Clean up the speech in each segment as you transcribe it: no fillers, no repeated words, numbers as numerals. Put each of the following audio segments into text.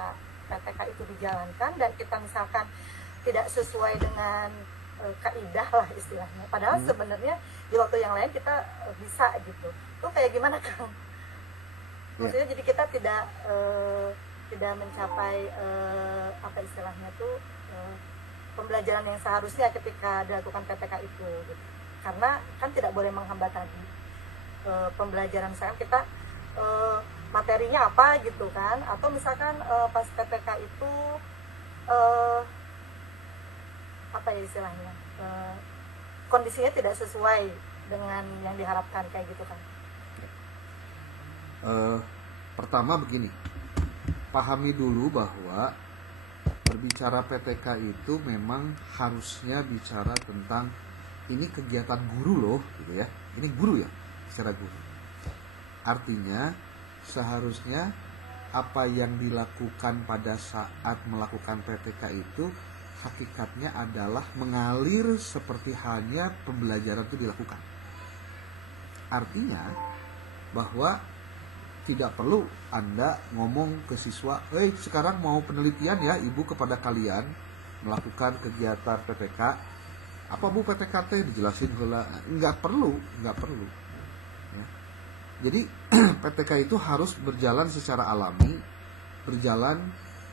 ketika PTK itu dijalankan dan kita misalkan tidak sesuai dengan kaidah lah istilahnya, padahal sebenarnya di waktu yang lain kita bisa gitu. Itu kayak gimana Kang? Maksudnya jadi kita tidak mencapai apa istilahnya tuh pembelajaran yang seharusnya ketika dilakukan PTK itu gitu. Karena kan tidak boleh menghambat tadi pembelajaran. Misalkan kita materinya apa gitu kan, atau misalkan pas PTK itu apa ya istilahnya, kondisinya tidak sesuai dengan yang diharapkan kayak gitu kan. Pertama begini, pahami dulu bahwa berbicara PTK itu memang harusnya bicara tentang ini kegiatan guru loh gitu ya. Ini guru ya, secara guru. Artinya seharusnya apa yang dilakukan pada saat melakukan PTK itu hakikatnya adalah mengalir seperti halnya pembelajaran itu dilakukan. Artinya bahwa tidak perlu Anda ngomong ke siswa, sekarang mau penelitian ya Ibu kepada kalian melakukan kegiatan PTK. Apa Bu PTKT? Dijelasin heula. Enggak perlu. Ya. Jadi PTK itu harus berjalan secara alami, berjalan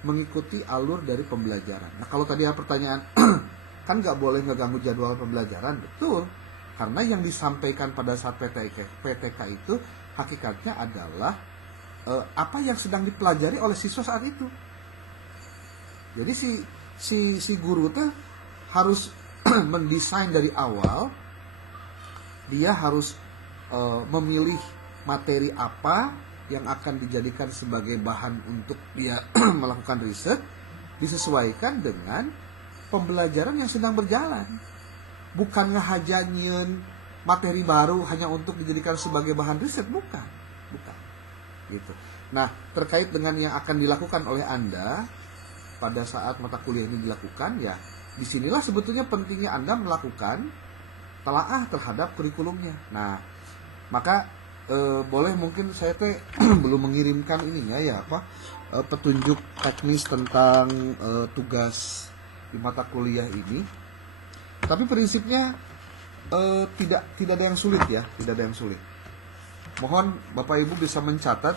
mengikuti alur dari pembelajaran. Nah kalau tadi ada pertanyaan, kan nggak boleh ngeganggu jadwal pembelajaran, betul. Karena yang disampaikan pada saat PTK itu hakikatnya adalah apa yang sedang dipelajari oleh siswa saat itu. Jadi si guru tuh harus mendesain dari awal, dia harus memilih materi apa yang akan dijadikan sebagai bahan untuk dia melakukan riset, disesuaikan dengan pembelajaran yang sedang berjalan. Bukan ngehajanyeun materi baru hanya untuk dijadikan sebagai bahan riset, bukan. Gitu. Nah, terkait dengan yang akan dilakukan oleh Anda pada saat mata kuliah ini dilakukan, ya disinilah sebetulnya pentingnya Anda melakukan telaah terhadap kurikulumnya. Nah, maka boleh mungkin saya belum mengirimkan ininya ya petunjuk teknis tentang tugas di mata kuliah ini. Tapi prinsipnya tidak ada yang sulit ya, tidak ada yang sulit. Mohon Bapak Ibu bisa mencatat,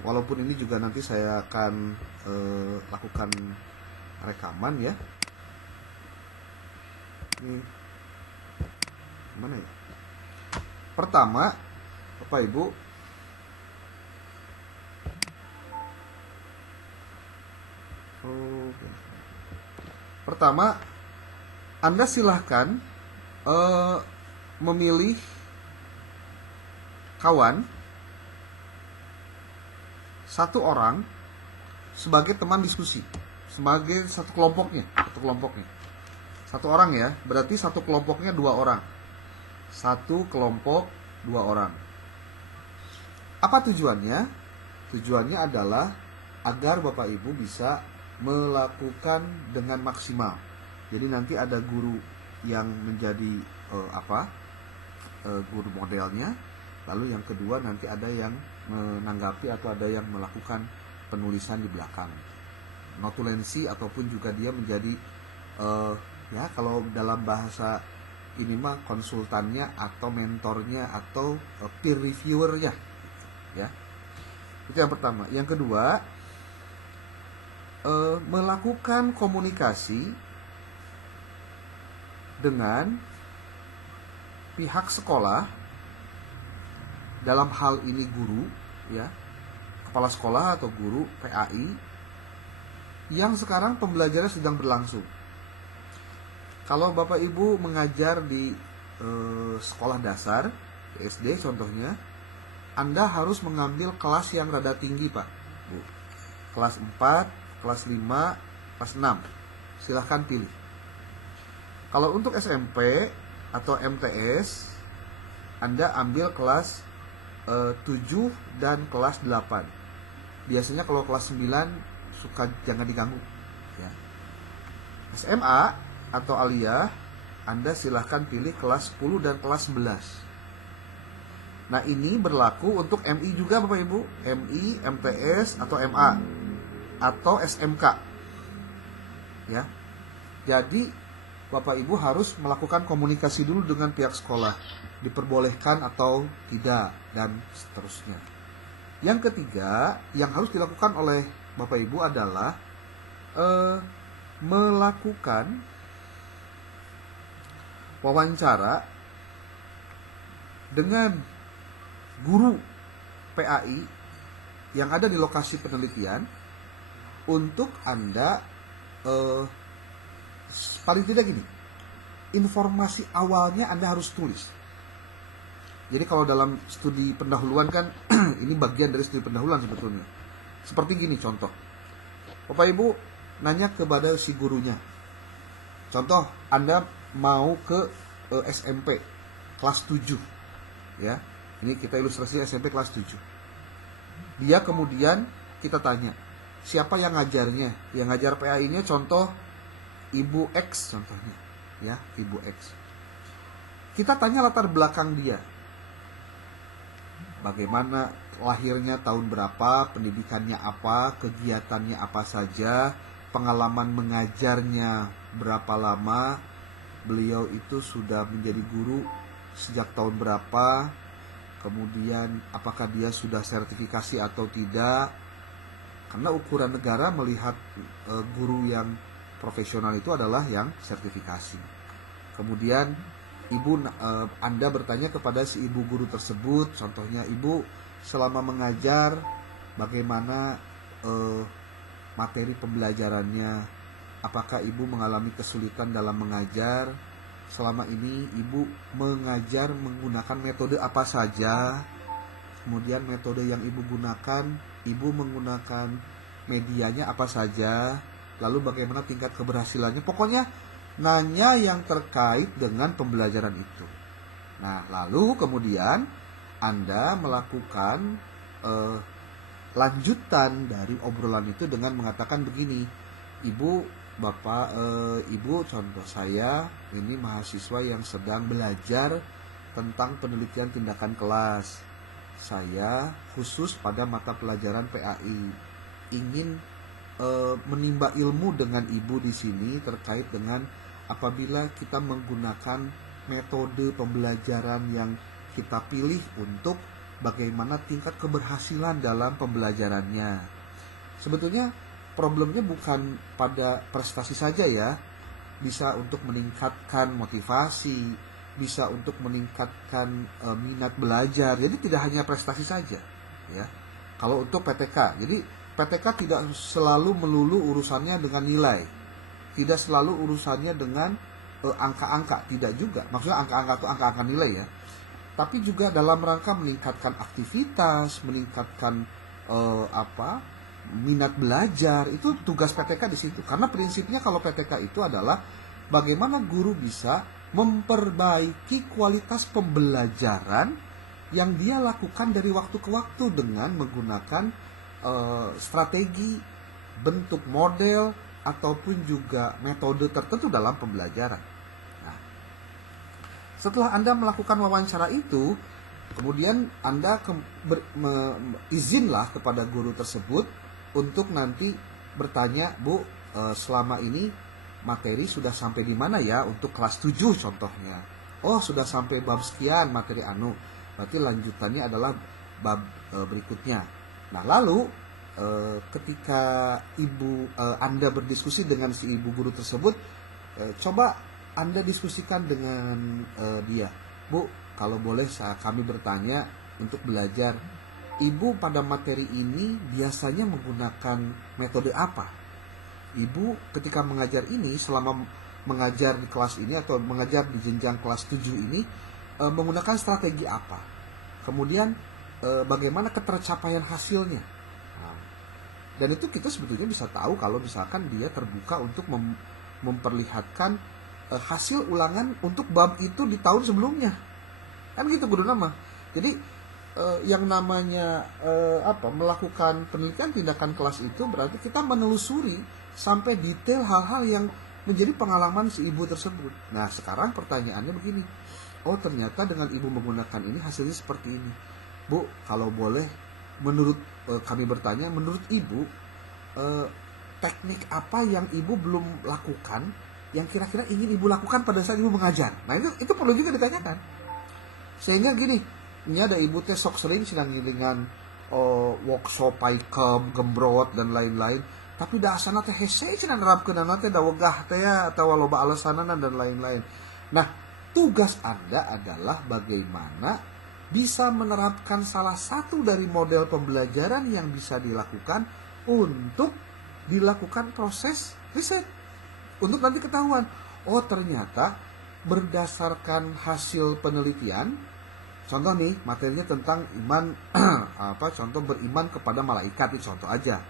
walaupun ini juga nanti saya akan lakukan rekaman ya. Ini mana ya? Pertama, Bapak Ibu, pertama Anda silahkan memilih kawan satu orang sebagai teman diskusi, sebagai satu kelompoknya. Satu orang ya, berarti satu kelompoknya 2 orang. Satu kelompok 2 orang. Apa tujuannya? Tujuannya adalah agar Bapak Ibu bisa melakukan dengan maksimal. Jadi nanti ada guru yang menjadi guru modelnya, lalu yang kedua nanti ada yang menanggapi atau ada yang melakukan penulisan di belakang, notulensi, ataupun juga dia menjadi ya kalau dalam bahasa ini mah konsultannya atau mentornya atau peer reviewernya ya. Itu yang pertama. Yang kedua, melakukan komunikasi dengan pihak sekolah, dalam hal ini guru ya, kepala sekolah atau guru PAI yang sekarang pembelajaran sedang berlangsung. Kalau Bapak Ibu mengajar di sekolah dasar, SD contohnya, Anda harus mengambil kelas yang rada tinggi Pak Bu. Kelas 4, kelas 5, kelas 6. Silahkan pilih. Kalau untuk SMP atau MTS, Anda ambil kelas 7 dan kelas 8. Biasanya kalau kelas 9 suka jangan diganggu ya. SMA atau aliyah, Anda silahkan pilih kelas 10 dan kelas 11. Nah ini berlaku untuk MI juga Bapak Ibu, MI, MTS atau MA. atau SMK. Ya. Jadi Bapak Ibu harus melakukan komunikasi dulu dengan pihak sekolah, diperbolehkan atau tidak, dan seterusnya. Yang ketiga, yang harus dilakukan oleh Bapak Ibu adalah melakukan wawancara dengan guru PAI yang ada di lokasi penelitian untuk Anda paling tidak gini, informasi awalnya Anda harus tulis. Jadi kalau dalam studi pendahuluan kan ini bagian dari studi pendahuluan sebetulnya. Seperti gini contoh, Bapak Ibu nanya kepada si gurunya, contoh Anda mau ke SMP kelas 7, ya. Ini kita ilustrasi SMP kelas 7. Dia kemudian kita tanya, siapa yang ngajarnya? Yang ngajar PAI-nya contoh Ibu X contohnya, ya, Ibu X. Kita tanya latar belakang dia. Bagaimana lahirnya tahun berapa, pendidikannya apa, kegiatannya apa saja, pengalaman mengajarnya berapa lama, beliau itu sudah menjadi guru sejak tahun berapa, kemudian apakah dia sudah sertifikasi atau tidak. Karena ukuran negara melihat guru yang profesional itu adalah yang sertifikasi. Kemudian Anda bertanya kepada si ibu guru tersebut, contohnya, Ibu selama mengajar bagaimana materi pembelajarannya, apakah Ibu mengalami kesulitan dalam mengajar, selama ini Ibu mengajar menggunakan metode apa saja, kemudian metode yang Ibu gunakan, Ibu menggunakan medianya apa saja, lalu bagaimana tingkat keberhasilannya. Pokoknya nanya yang terkait dengan pembelajaran itu. Nah, lalu kemudian Anda melakukan lanjutan dari obrolan itu dengan mengatakan begini, Ibu, Bapak, Ibu, contoh saya ini mahasiswa yang sedang belajar tentang penelitian tindakan kelas. Saya khusus pada mata pelajaran PAI ingin menimba ilmu dengan Ibu di sini terkait dengan apabila kita menggunakan metode pembelajaran yang kita pilih untuk bagaimana tingkat keberhasilan dalam pembelajarannya. Sebetulnya problemnya bukan pada prestasi saja ya, bisa untuk meningkatkan motivasi, bisa untuk meningkatkan minat belajar. Jadi tidak hanya prestasi saja, ya. Kalau untuk PTK, jadi PTK tidak selalu melulu urusannya dengan nilai, tidak selalu urusannya dengan angka-angka, tidak juga. Maksudnya angka-angka itu angka-angka nilai ya, tapi juga dalam rangka meningkatkan aktivitas, meningkatkan minat belajar. Itu tugas PTK di situ. Karena prinsipnya kalau PTK itu adalah bagaimana guru bisa memperbaiki kualitas pembelajaran yang dia lakukan dari waktu ke waktu dengan menggunakan strategi, bentuk model, ataupun juga metode tertentu dalam pembelajaran. Nah, setelah Anda melakukan wawancara itu, kemudian Anda izinlah kepada guru tersebut untuk nanti bertanya, Bu, selama ini materi sudah sampai di mana ya untuk kelas 7 contohnya. Oh, sudah sampai bab sekian materi anu. Berarti lanjutannya adalah bab berikutnya. Nah, lalu ketika Anda berdiskusi dengan si ibu guru tersebut, coba Anda diskusikan dengan dia. Bu, kalau boleh kami bertanya untuk belajar, Ibu pada materi ini biasanya menggunakan metode apa? Ibu ketika mengajar ini, selama mengajar di kelas ini atau mengajar di jenjang kelas 7 ini, menggunakan strategi apa? Kemudian bagaimana ketercapaian hasilnya? Nah, dan itu kita sebetulnya bisa tahu kalau misalkan dia terbuka untuk memperlihatkan hasil ulangan untuk bab itu di tahun sebelumnya. Kan gitu guru nama. Jadi yang namanya melakukan penelitian tindakan kelas itu berarti kita menelusuri sampai detail hal-hal yang menjadi pengalaman si ibu tersebut. Nah, sekarang pertanyaannya begini. Oh, ternyata dengan ibu menggunakan ini hasilnya seperti ini. Bu, kalau boleh menurut kami bertanya, menurut ibu teknik apa yang ibu belum lakukan, yang kira-kira ingin ibu lakukan pada saat ibu mengajar. Nah itu perlu juga ditanyakan. Sehingga gini, ini ada ibu teh sok sering sedang ngilingan workshop paikem, gembrot dan lain-lain. Tapi dasarnya teh hese cenah nerapkeun teh da wegah teh atau loba alasanana dan lain-lain. Nah, tugas Anda adalah bagaimana bisa menerapkan salah satu dari model pembelajaran yang bisa dilakukan untuk dilakukan proses riset. Untuk nanti ketahuan, oh ternyata berdasarkan hasil penelitian, contoh nih materinya tentang iman contoh beriman kepada malaikat, itu contoh aja.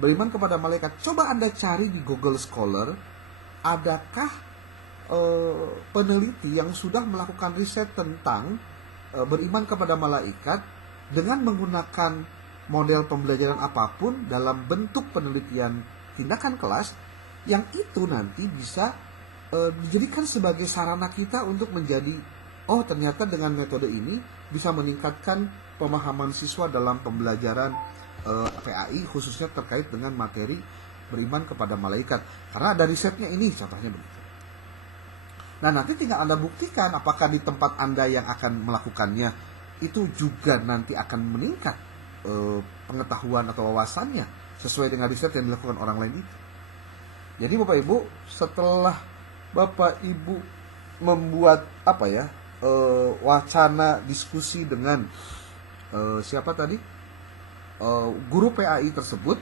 Beriman kepada malaikat, coba Anda cari di Google Scholar, adakah peneliti yang sudah melakukan riset tentang beriman kepada malaikat dengan menggunakan model pembelajaran apapun dalam bentuk penelitian tindakan kelas, yang itu nanti bisa dijadikan sebagai sarana kita untuk menjadi, oh ternyata dengan metode ini bisa meningkatkan pemahaman siswa dalam pembelajaran PAI khususnya terkait dengan materi beriman kepada malaikat, karena ada risetnya ini, contohnya begitu. Nah nanti tinggal Anda buktikan apakah di tempat Anda yang akan melakukannya itu juga nanti akan meningkat pengetahuan atau wawasannya sesuai dengan riset yang dilakukan orang lain itu. Jadi Bapak Ibu, setelah Bapak Ibu membuat wacana diskusi dengan siapa tadi guru PAI tersebut,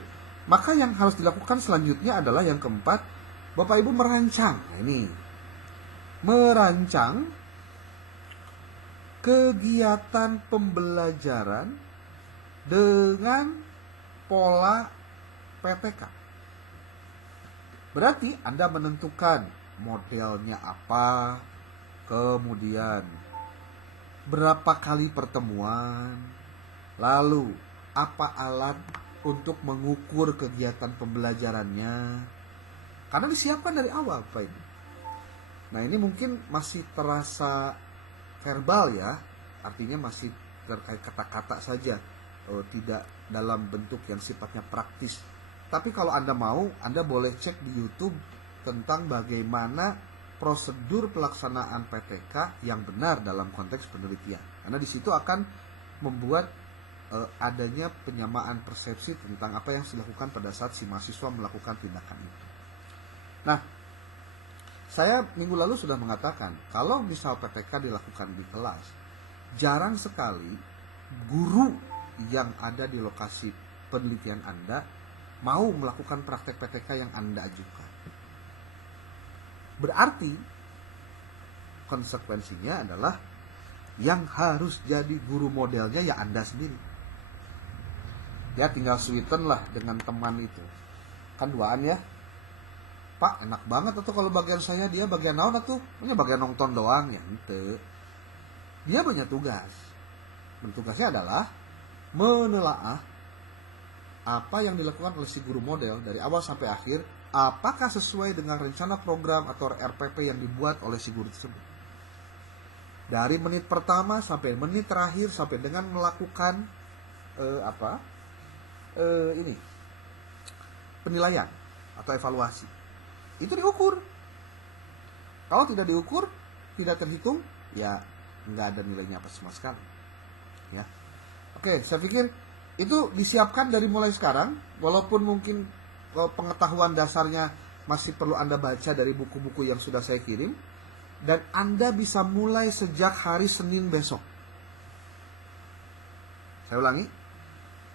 maka yang harus dilakukan selanjutnya adalah yang keempat, Bapak Ibu merancang. Nah, ini merancang kegiatan pembelajaran dengan pola PPK. Berarti Anda menentukan modelnya apa, kemudian berapa kali pertemuan, lalu apa alat untuk mengukur kegiatan pembelajarannya. Karena disiapkan dari awal, Pak Ibu. Nah ini mungkin masih terasa verbal ya, artinya masih terkait kata-kata saja, tidak dalam bentuk yang sifatnya praktis. Tapi kalau Anda mau, Anda boleh cek di YouTube tentang bagaimana prosedur pelaksanaan PTK yang benar dalam konteks penelitian. Karena di situ akan membuat adanya penyamaan persepsi tentang apa yang dilakukan pada saat si mahasiswa melakukan tindakan itu. Nah, saya minggu lalu sudah mengatakan, kalau misal PTK dilakukan di kelas, jarang sekali guru yang ada di lokasi penelitian Anda mau melakukan praktek PTK yang Anda ajukan. Berarti konsekuensinya adalah yang harus jadi guru modelnya ya Anda sendiri. Ya tinggal sweeten lah dengan teman itu. Kan duaan ya. Pak enak banget atau kalau bagian saya, dia bagian naon atuh? Punya bagian nonton doang ya ente. Dia punya tugas. Dan tugasnya adalah menelaah apa yang dilakukan oleh si guru model dari awal sampai akhir, apakah sesuai dengan rencana program atau RPP yang dibuat oleh si guru tersebut. Dari menit pertama sampai menit terakhir, sampai dengan melakukan penilaian atau evaluasi. Itu diukur. Kalau tidak diukur, tidak terhitung, ya nggak ada nilainya apa sama sekali. Ya, oke, saya pikir itu disiapkan dari mulai sekarang, walaupun mungkin pengetahuan dasarnya masih perlu Anda baca dari buku-buku yang sudah saya kirim, dan Anda bisa mulai sejak hari Senin besok. Saya ulangi,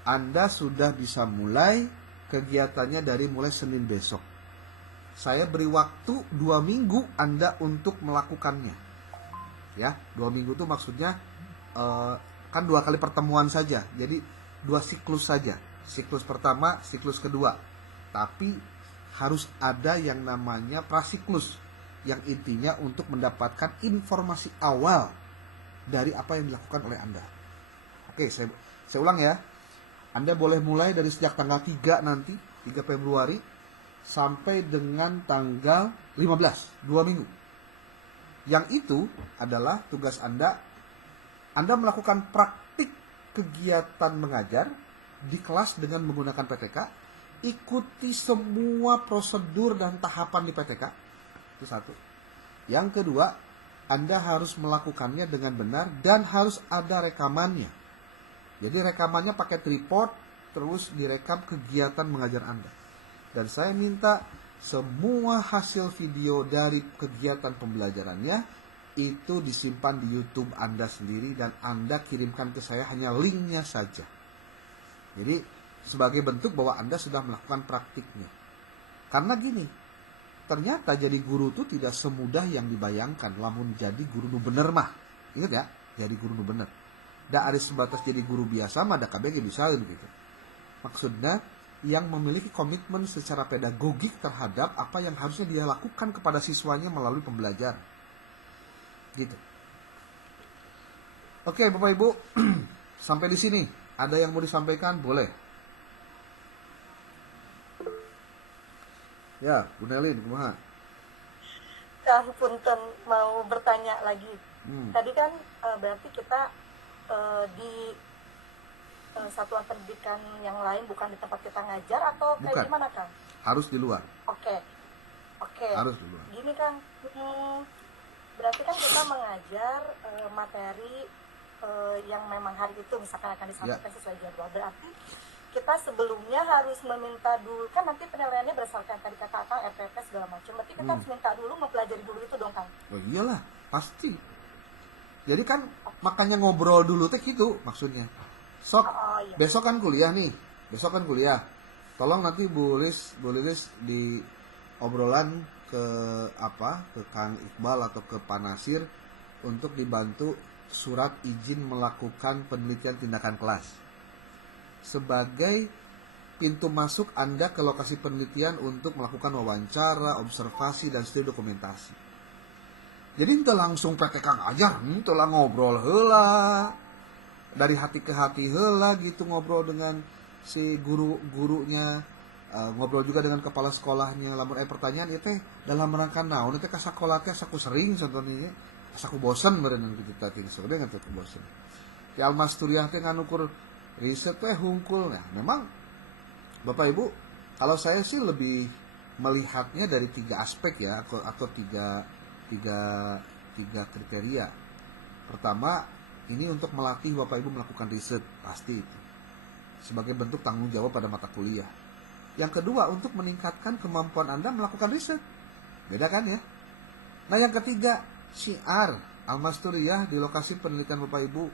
Anda sudah bisa mulai kegiatannya dari mulai Senin besok. Saya beri waktu 2 minggu Anda untuk melakukannya. Ya, 2 minggu itu maksudnya kan 2 kali pertemuan saja. Jadi 2 siklus saja. Siklus pertama, siklus kedua. Tapi harus ada yang namanya prasiklus, yang intinya untuk mendapatkan informasi awal dari apa yang dilakukan oleh Anda. Oke, saya ulang ya. Anda boleh mulai dari sejak tanggal 3 nanti, 3 Februari sampai dengan tanggal 15, 2 minggu. Yang itu adalah tugas Anda melakukan praktik kegiatan mengajar di kelas dengan menggunakan PTK. ikuti semua prosedur dan tahapan di PTK. Itu satu. Yang kedua, Anda harus melakukannya dengan benar dan harus ada rekamannya. Jadi rekamannya pakai tripod, terus direkam kegiatan mengajar Anda. Dan saya minta semua hasil video dari kegiatan pembelajarannya itu disimpan di YouTube Anda sendiri dan Anda kirimkan ke saya hanya linknya saja. Jadi sebagai bentuk bahwa Anda sudah melakukan praktiknya. Karena gini, ternyata jadi guru itu tidak semudah yang dibayangkan. Lamun jadi guru nu bener mah, ingat ya, jadi guru nu bener. Da ada sebatas jadi guru biasa mah da kabeh bisa gitu. Maksudnya yang memiliki komitmen secara pedagogik terhadap apa yang harusnya dia lakukan kepada siswanya melalui pembelajaran. Gitu. Oke, Bapak Ibu, sampai di sini ada yang mau disampaikan, boleh. Ya, Bu Nelin, kumaha? Kang Punten mau bertanya lagi. Tadi kan berarti kita di satuan pendidikan yang lain, bukan di tempat kita ngajar atau kayak Bukan. gimana, Kang? Harus di luar. Oke. Harus di luar. Gini, Kang, berarti kan kita mengajar materi yang memang hari itu misalkan akan disampaikan sesuai jadwal. Berarti kita sebelumnya harus meminta dulu, kan nanti penilaiannya berdasarkan tadi kata Kang, RPP segala macam. Berarti kita harus minta dulu, mempelajari dulu itu dong, Kang? Oh iyalah, pasti. Jadi kan makanya ngobrol dulu teh gitu maksudnya. Sok, Iya. besok kan kuliah nih. Tolong nanti Bu Lilis di obrolan ke Kang Iqbal atau ke Pak Nasir untuk dibantu surat izin melakukan penelitian tindakan kelas. Sebagai pintu masuk Anda ke lokasi penelitian untuk melakukan wawancara, observasi, dan studi dokumentasi. Jadi itu langsung PTK ngajar, itu lah ngobrol heula. Dari hati ke hati heula gitu, ngobrol dengan si gurunya, ngobrol juga dengan kepala sekolahnya. Lamun pertanyaan teh dalam rangka naon teh ka sakola teh saku sering contohnya saku bosen meureun kita ting sore ngan saku bosen. Ki Almasturiah teh nganukur riset teh hungkul. Nah, memang Bapak Ibu, kalau saya sih lebih melihatnya dari 3 aspek ya, atau tiga kriteria. Pertama, ini untuk melatih Bapak Ibu melakukan riset, pasti itu. Sebagai bentuk tanggung jawab pada mata kuliah. Yang kedua, untuk meningkatkan kemampuan Anda melakukan riset. Beda kan ya? Nah, yang ketiga, syiar Almasturiah di lokasi penelitian Bapak Ibu,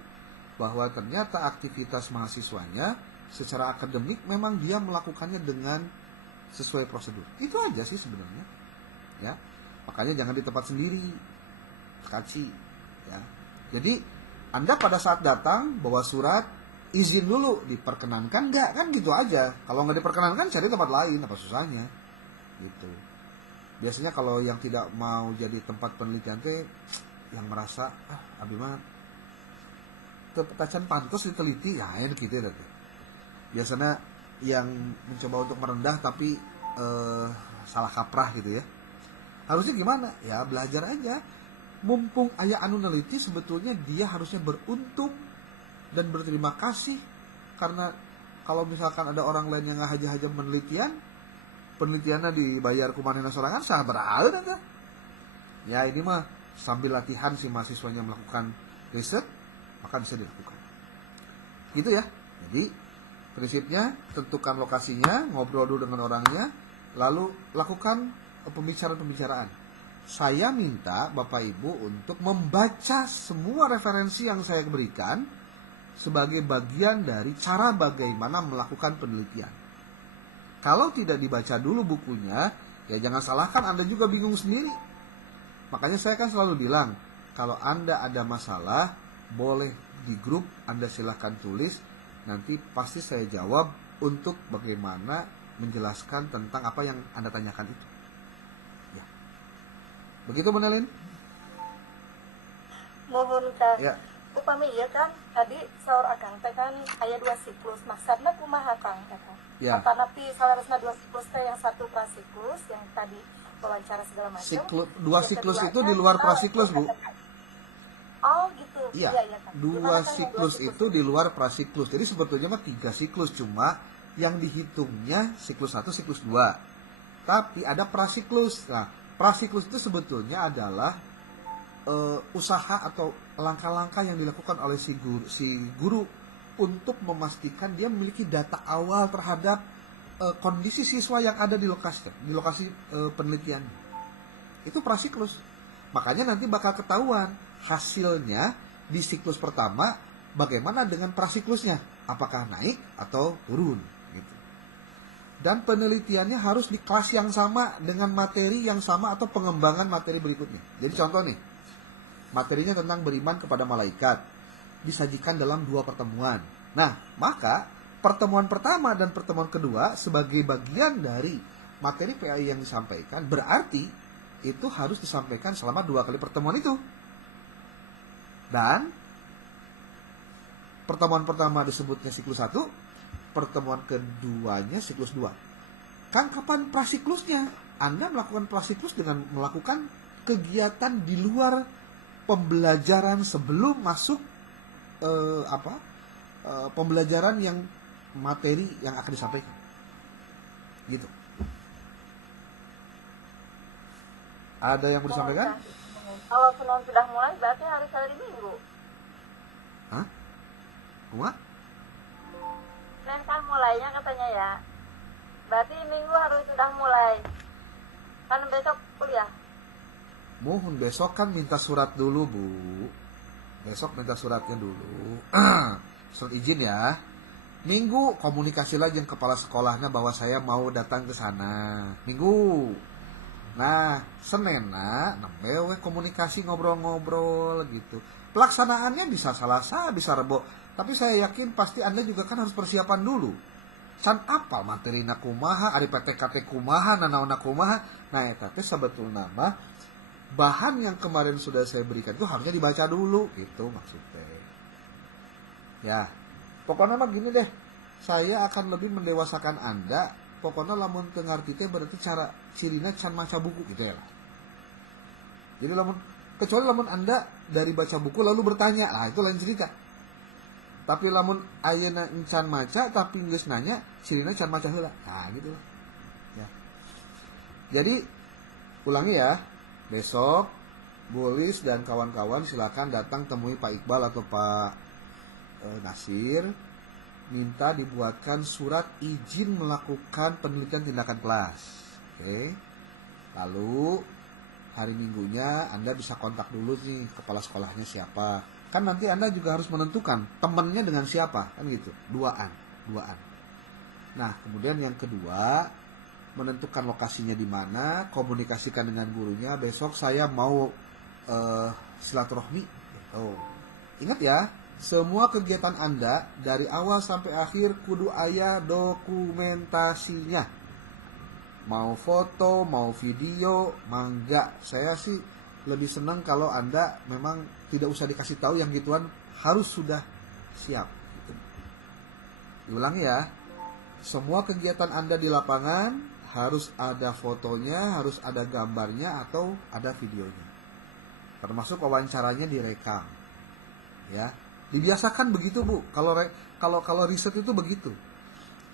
bahwa ternyata aktivitas mahasiswanya secara akademik memang dia melakukannya dengan sesuai prosedur. Itu aja sih sebenarnya. Ya. Makanya jangan di tempat sendiri. Kaci, ya. Jadi Anda pada saat datang bawa surat izin dulu, diperkenankan enggak, kan gitu aja. Kalau nggak diperkenankan cari tempat lain, apa susahnya? Gitu. Biasanya kalau yang tidak mau jadi tempat penelitian teh yang merasa abi mah tacan pantos diteliti ya gitu ya. Biasanya yang mencoba untuk merendah tapi salah kaprah gitu ya. Harusnya gimana? Ya belajar aja. Mumpung aya anu neliti, sebetulnya dia harusnya beruntung dan berterima kasih, karena kalau misalkan ada orang lain yang ngahaja-haja penelitiannya dibayar ku manehna sorangan sah baraeun eta. Ya ini mah sambil latihan si mahasiswanya melakukan riset, maka bisa dilakukan. Gitu ya. Jadi prinsipnya tentukan lokasinya, ngobrol dulu dengan orangnya, lalu lakukan pembicaraan-pembicaraan. Saya minta Bapak Ibu untuk membaca semua referensi yang saya berikan sebagai bagian dari cara bagaimana melakukan penelitian. Kalau tidak dibaca dulu bukunya, ya jangan salahkan, Anda juga bingung sendiri. Makanya saya kan selalu bilang, kalau Anda ada masalah, boleh di grup Anda silahkan tulis, nanti pasti saya jawab untuk bagaimana menjelaskan tentang apa yang Anda tanyakan itu. Ya. Begitu Menelin? Mohon Kang. Ya. Upami ieu kan tadi saur Akang teh kan aya 2 siklus. Maksudna kumaha Kang eta? Ya. Apa napi salaresna 2 siklus teh, yang satu prasiklus yang tadi wawancara segala macam. 2 siklus itu di luar prasiklus, Bu. Oh gitu. Iya. Kan. 2 siklus itu di luar prasiklus. Jadi sebetulnya mah 3 siklus, cuma yang dihitungnya siklus 1, siklus 2. Tapi ada prasiklus. Nah, prasiklus itu sebetulnya adalah usaha atau langkah-langkah yang dilakukan oleh si guru untuk memastikan dia memiliki data awal terhadap kondisi siswa yang ada di lokasi penelitian. Itu prasiklus. Makanya nanti bakal ketahuan hasilnya di siklus pertama bagaimana dengan prasiklusnya, apakah naik atau turun gitu. Dan penelitiannya harus di kelas yang sama dengan materi yang sama atau pengembangan materi berikutnya. Jadi contoh nih, materinya tentang beriman kepada malaikat disajikan dalam 2 pertemuan. Nah, maka pertemuan pertama dan pertemuan kedua sebagai bagian dari materi PAI yang disampaikan, berarti itu harus disampaikan selama 2 kali pertemuan itu. Dan pertemuan pertama disebutnya siklus 1, pertemuan keduanya siklus 2. Kan kapan prasiklusnya? Anda melakukan prasiklus dengan melakukan kegiatan di luar pembelajaran sebelum masuk pembelajaran yang materi yang akan disampaikan. Gitu. Ada yang mau disampaikan? Kalau Senin sudah mulai berarti hari Minggu. Hah? Kuma? Senin kan mulainya katanya ya. Berarti Minggu harus sudah mulai. Kan besok kuliah. Mohon besok kan minta surat dulu, Bu. Besok minta suratnya dulu. Surat izin ya. Minggu komunikasi lagi dengan kepala sekolahnya bahwa saya mau datang ke sana. Minggu. Nah, Senin nembe komunikasi ngobrol-ngobrol gitu. Pelaksanaannya bisa Selasa, bisa Rebo. Tapi saya yakin pasti Anda juga kan harus persiapan dulu. Can apal materina kumaha, ari PTKT kumaha, nanaona kumaha. Nah, eta teh sebetulna mah bahan yang kemarin sudah saya berikan itu harusnya dibaca dulu gitu maksudnya. Ya, pokoknya mah gini deh. Saya akan lebih mendewasakan Anda. Pokoknya lamun teu ngarti teh berarti cara cirina can maca buku gitu ya lah. Jadi kecuali lamun Anda dari baca buku lalu bertanya, lah itu lain cerita. Tapi lamun ayeuna can maca tapi geus nanya, cirina can maca heula. Nah, gitu lah. Ya. Jadi ulangi ya. Besok Bolis dan kawan-kawan silakan datang temui Pak Iqbal atau Pak Nasir, minta dibuatkan surat izin melakukan penelitian tindakan kelas. Oke. Lalu hari Minggunya Anda bisa kontak dulu nih kepala sekolahnya siapa. Kan nanti Anda juga harus menentukan temannya dengan siapa, kan gitu. Duaan. Nah, kemudian yang kedua, menentukan lokasinya di mana, komunikasikan dengan gurunya. Besok saya mau silaturahmi. Oh, ingat ya, semua kegiatan Anda dari awal sampai akhir kudu aya dokumentasinya. Mau foto, mau video, mangga. Saya sih lebih senang kalau Anda memang tidak usah dikasih tahu yang gituan, harus sudah siap. Gitu. Diulangi ya, semua kegiatan Anda di lapangan harus ada fotonya, harus ada gambarnya atau ada videonya. Termasuk wawancaranya direkam. Ya, dibiasakan begitu, Bu. Kalau riset itu begitu.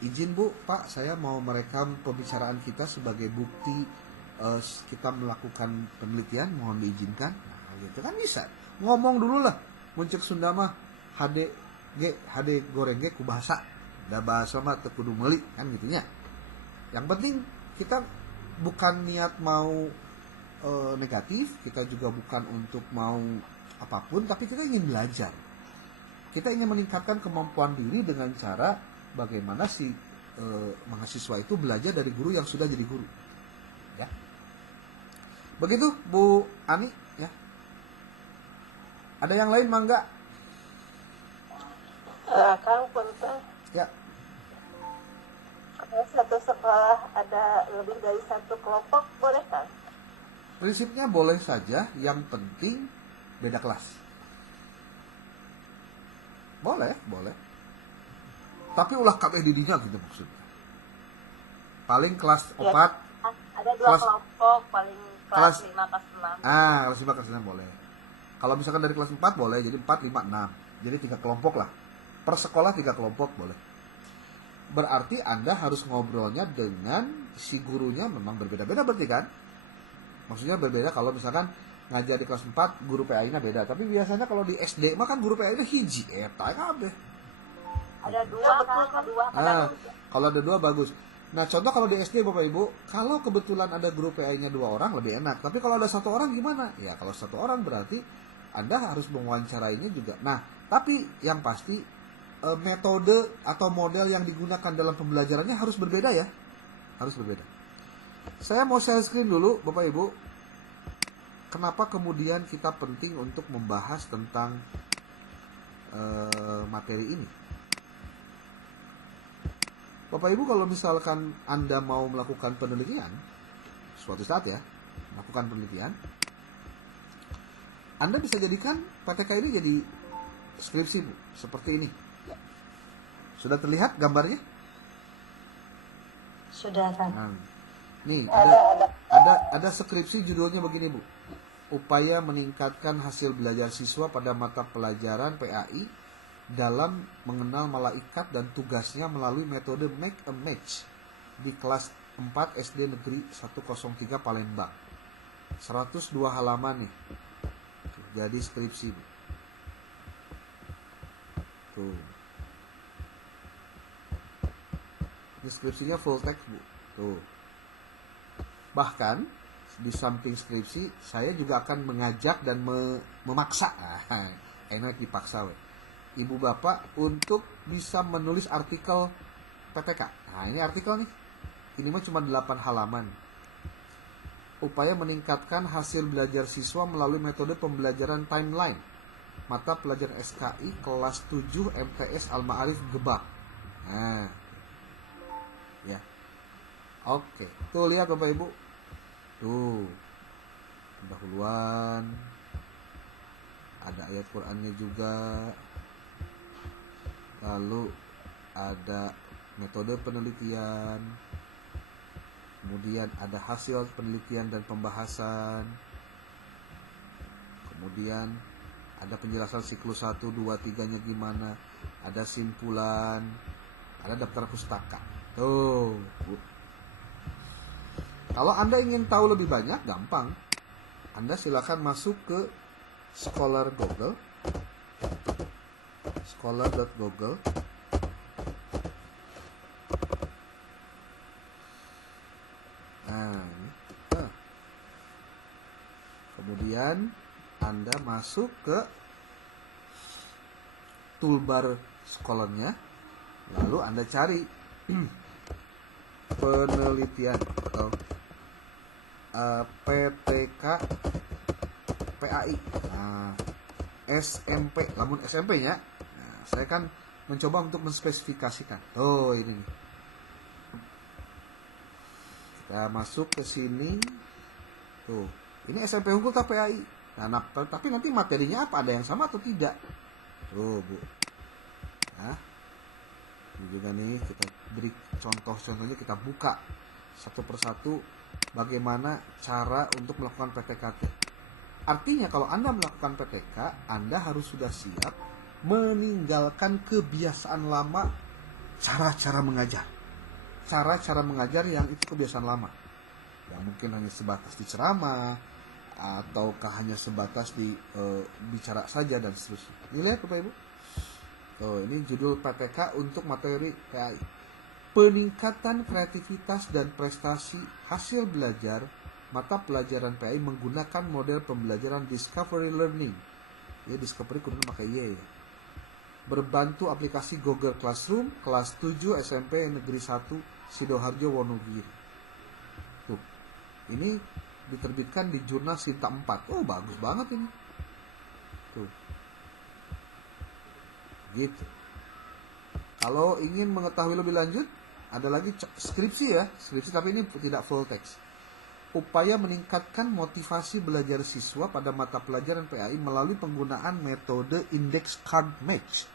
Izin, Bu, Pak, saya mau merekam pembicaraan kita sebagai bukti kita melakukan penelitian, mohon diizinkan. Nah, gitu kan bisa. Ngomong dulu lah. Muncul Sunda mah HD goreng ge ku bahasa. Da bahasa mah teu kudu meuli kan gitunya. Yang penting kita bukan niat mau negatif, kita juga bukan untuk mau apapun, tapi kita ingin belajar. Kita ingin meningkatkan kemampuan diri dengan cara bagaimana si mahasiswa itu belajar dari guru yang sudah jadi guru. Ya. Begitu Bu Ani ya. Ada yang lain mangga? Kang punten. Ya. Kalau satu sekolah ada lebih dari satu kelompok boleh kan? Prinsipnya boleh saja, yang penting beda kelas. Boleh. Tapi ulah kabeh didinya gitu maksudnya. Paling kelas 4 Ya, ada dua kelompok, paling kelas 5 kelas 6. Kelas 5 kelas 6 boleh. Kalau misalkan dari kelas 4 boleh, jadi 4, 5, 6. Jadi 3 kelompok lah. Per sekolah 3 kelompok boleh. berarti Anda harus ngobrolnya dengan si gurunya memang berbeda-beda berarti kan? Maksudnya berbeda kalau misalkan ngajar di kelas 4 guru PAI-nya beda. Tapi biasanya kalau di SD mah kan guru PAI-nya hiji eta kabeh. Ada dua kan, dua Nah, kalau ada dua bagus. Nah, contoh kalau di SD Bapak Ibu, kalau kebetulan ada guru PAI-nya 2 orang lebih enak. Tapi kalau ada 1 orang gimana? Ya, kalau 1 orang berarti Anda harus mewawancarainya juga. Nah, tapi yang pasti metode atau model yang digunakan dalam pembelajarannya harus berbeda ya. Harus berbeda. Saya mau share screen dulu Bapak Ibu. Kenapa kemudian kita penting untuk membahas tentang materi ini? Bapak Ibu, kalau misalkan Anda mau melakukan penelitian, suatu saat ya, melakukan penelitian, Anda bisa jadikan PTK ini jadi skripsi Bu, seperti ini. Sudah terlihat gambarnya? Sudah kan. Nah, nih ada skripsi judulnya begini Bu. Upaya meningkatkan hasil belajar siswa pada mata pelajaran PAI dalam mengenal malaikat dan tugasnya melalui metode make a match di kelas 4 SD Negeri 103 Palembang. 102 halaman nih. Jadi skripsi Bu. Tuh. Ini skripsinya full text Bu. Tuh. Bahkan di samping skripsi saya juga akan mengajak dan memaksa enak dipaksa we, ibu bapak untuk bisa menulis artikel PTK. Nah ini artikel nih, ini mah cuma 8 halaman. Upaya meningkatkan hasil belajar siswa melalui metode pembelajaran timeline mata pelajaran SKI kelas 7 MTS Al-Ma'arif Gebak. Nah ya, oke, tuh lihat Bapak Ibu. Tuh, pendahuluan, ada ayat Qur'annya juga, lalu ada metode penelitian, kemudian ada hasil penelitian dan pembahasan, kemudian ada penjelasan siklus 1, 2, 3-nya gimana, ada simpulan, ada daftar pustaka. Tuh, kalau Anda ingin tahu lebih banyak, gampang. Anda silakan masuk ke Scholar Google, scholar.google. Nah, kemudian Anda masuk ke toolbar Scholar-nya, lalu Anda cari penelitian atau PTK PAI. Nah, SMP, namun SMP-nya. Nah, saya kan mencoba untuk menspesifikasikan. Oh, ini nih. Kita masuk ke sini. Tuh, ini SMP Unggul atau PAI. Nah, tapi nanti materinya apa? Ada yang sama atau tidak? Tuh, Bu. Nah, ini juga nih kita beri contoh-contohnya, kita buka satu persatu bagaimana cara untuk melakukan PTKT. Artinya kalau Anda melakukan PTK, Anda harus sudah siap meninggalkan kebiasaan lama cara-cara mengajar. Cara-cara mengajar yang itu kebiasaan lama. Yang mungkin hanya sebatas di ceramah ataukah hanya sebatas di bicara saja dan seterusnya. Ini lihat Bapak Ibu. Oh, ini judul PTK untuk materi PAI. Peningkatan kreativitas dan prestasi hasil belajar mata pelajaran PAI menggunakan model pembelajaran discovery learning. Ya, discovery kudu pakai Y ya. Berbantu aplikasi Google Classroom kelas 7 SMP Negeri 1 Sidoarjo Wonogiri. Tuh. Ini diterbitkan di jurnal Sinta 4. Oh, bagus banget ini. Tuh. Gitu. Kalau ingin mengetahui lebih lanjut, ada lagi skripsi ya, skripsi tapi ini tidak full text. Upaya meningkatkan motivasi belajar siswa pada mata pelajaran PAI melalui penggunaan metode index card match.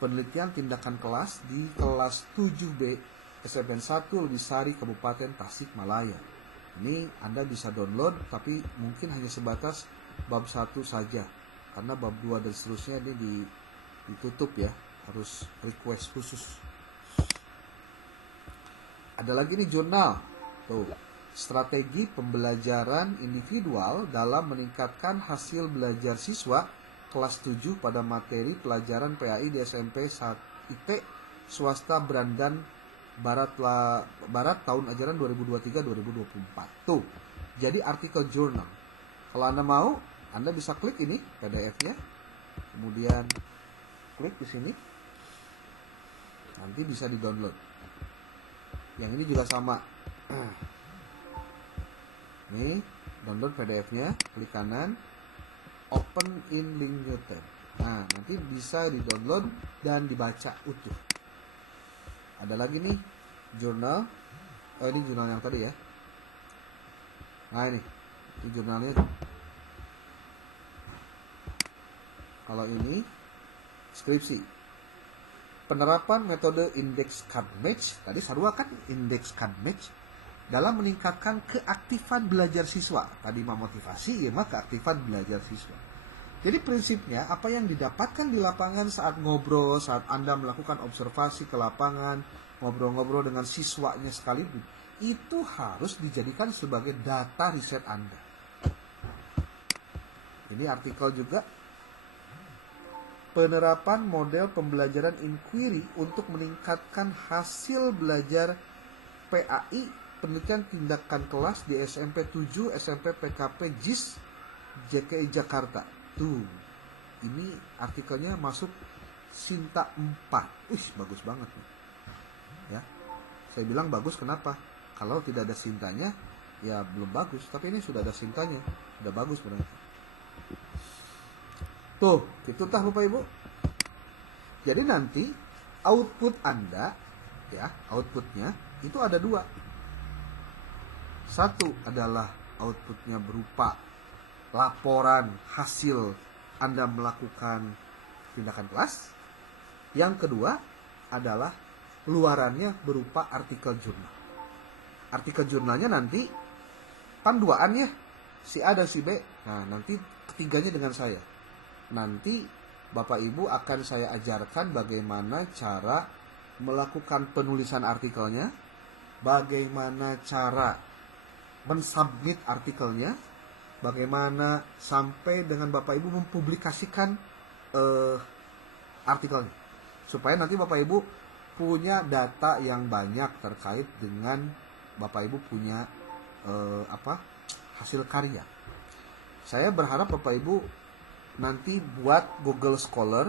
Penelitian tindakan kelas di kelas 7B SMN 1 Lebisari Kabupaten Tasikmalaya. Ini Anda bisa download tapi mungkin hanya sebatas bab 1 saja. Karena bab 2 dan seterusnya ini ditutup ya, harus request khusus. Ada lagi nih jurnal. Tuh, strategi pembelajaran individual dalam meningkatkan hasil belajar siswa kelas 7 pada materi pelajaran PAI di SMP IT swasta Brandan Barat tahun ajaran 2023-2024. Tuh, jadi artikel jurnal. Kalau Anda mau, Anda bisa klik ini PDF-nya. Kemudian klik di sini. Nanti bisa di-download. Yang ini juga sama. Nih, download PDF-nya, klik kanan, open in link Newton. Nah, nanti bisa di-download dan dibaca utuh. Ada lagi nih, jurnal. Oh, ini jurnal yang tadi ya. Nah, ini jurnalnya. Kalau ini, skripsi. Penerapan metode index card match, tadi Sarwa kan index card match, dalam meningkatkan keaktifan belajar siswa. Tadi memotivasi, ya mah keaktifan belajar siswa. Jadi prinsipnya apa yang didapatkan di lapangan saat ngobrol, saat Anda melakukan observasi ke lapangan, ngobrol-ngobrol dengan siswanya sekaligus, itu harus dijadikan sebagai data riset Anda. Ini artikel juga. Penerapan model pembelajaran inquiry untuk meningkatkan hasil belajar PAI penelitian tindakan kelas di SMP 7, SMP PKP JIS JKI Jakarta. Tuh, ini artikelnya masuk Sinta 4. Bagus banget nih. Ya, saya bilang bagus kenapa? Kalau tidak ada Sintanya, ya belum bagus. Tapi ini sudah ada Sintanya, sudah bagus berarti. Tuh, itu tah Bapak Ibu. Jadi nanti output Anda, ya, outputnya itu ada dua. Satu adalah outputnya berupa laporan hasil Anda melakukan tindakan kelas. Yang kedua adalah luarannya berupa artikel jurnal. Artikel jurnalnya nanti panduaan ya, si A dan si B. Nah, nanti ketiganya dengan saya. Nanti Bapak Ibu akan saya ajarkan bagaimana cara melakukan penulisan artikelnya, bagaimana cara mensubmit artikelnya, bagaimana sampai dengan Bapak Ibu mempublikasikan artikelnya, supaya nanti Bapak Ibu punya data yang banyak terkait dengan Bapak Ibu punya hasil karya. Saya berharap Bapak Ibu nanti buat Google Scholar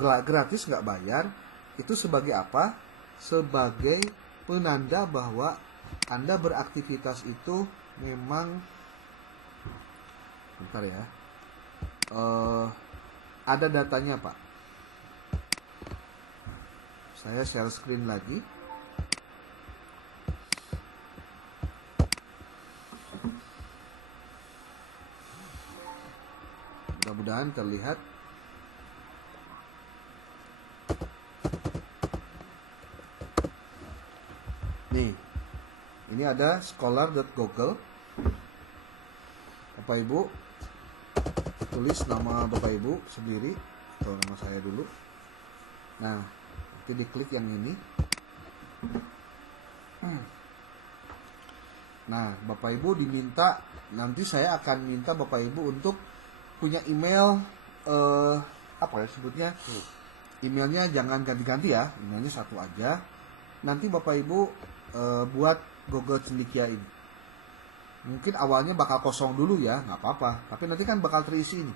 gratis, nggak bayar. Itu sebagai apa? Sebagai penanda bahwa Anda beraktivitas itu memang, bentar ya, ada datanya Pak. Saya share screen lagi. Mudah-mudahan terlihat. Nih, ini ada scholar.google. Bapak Ibu tulis nama Bapak Ibu sendiri atau nama saya dulu. Nah, nanti diklik yang ini. Nah, Bapak Ibu diminta, nanti saya akan minta Bapak Ibu untuk punya email, apa ya sebutnya, emailnya jangan ganti-ganti ya, emailnya satu aja. Nanti Bapak Ibu buat Google Cendekia ini. Mungkin awalnya bakal kosong dulu ya, nggak apa-apa, tapi nanti kan bakal terisi ini.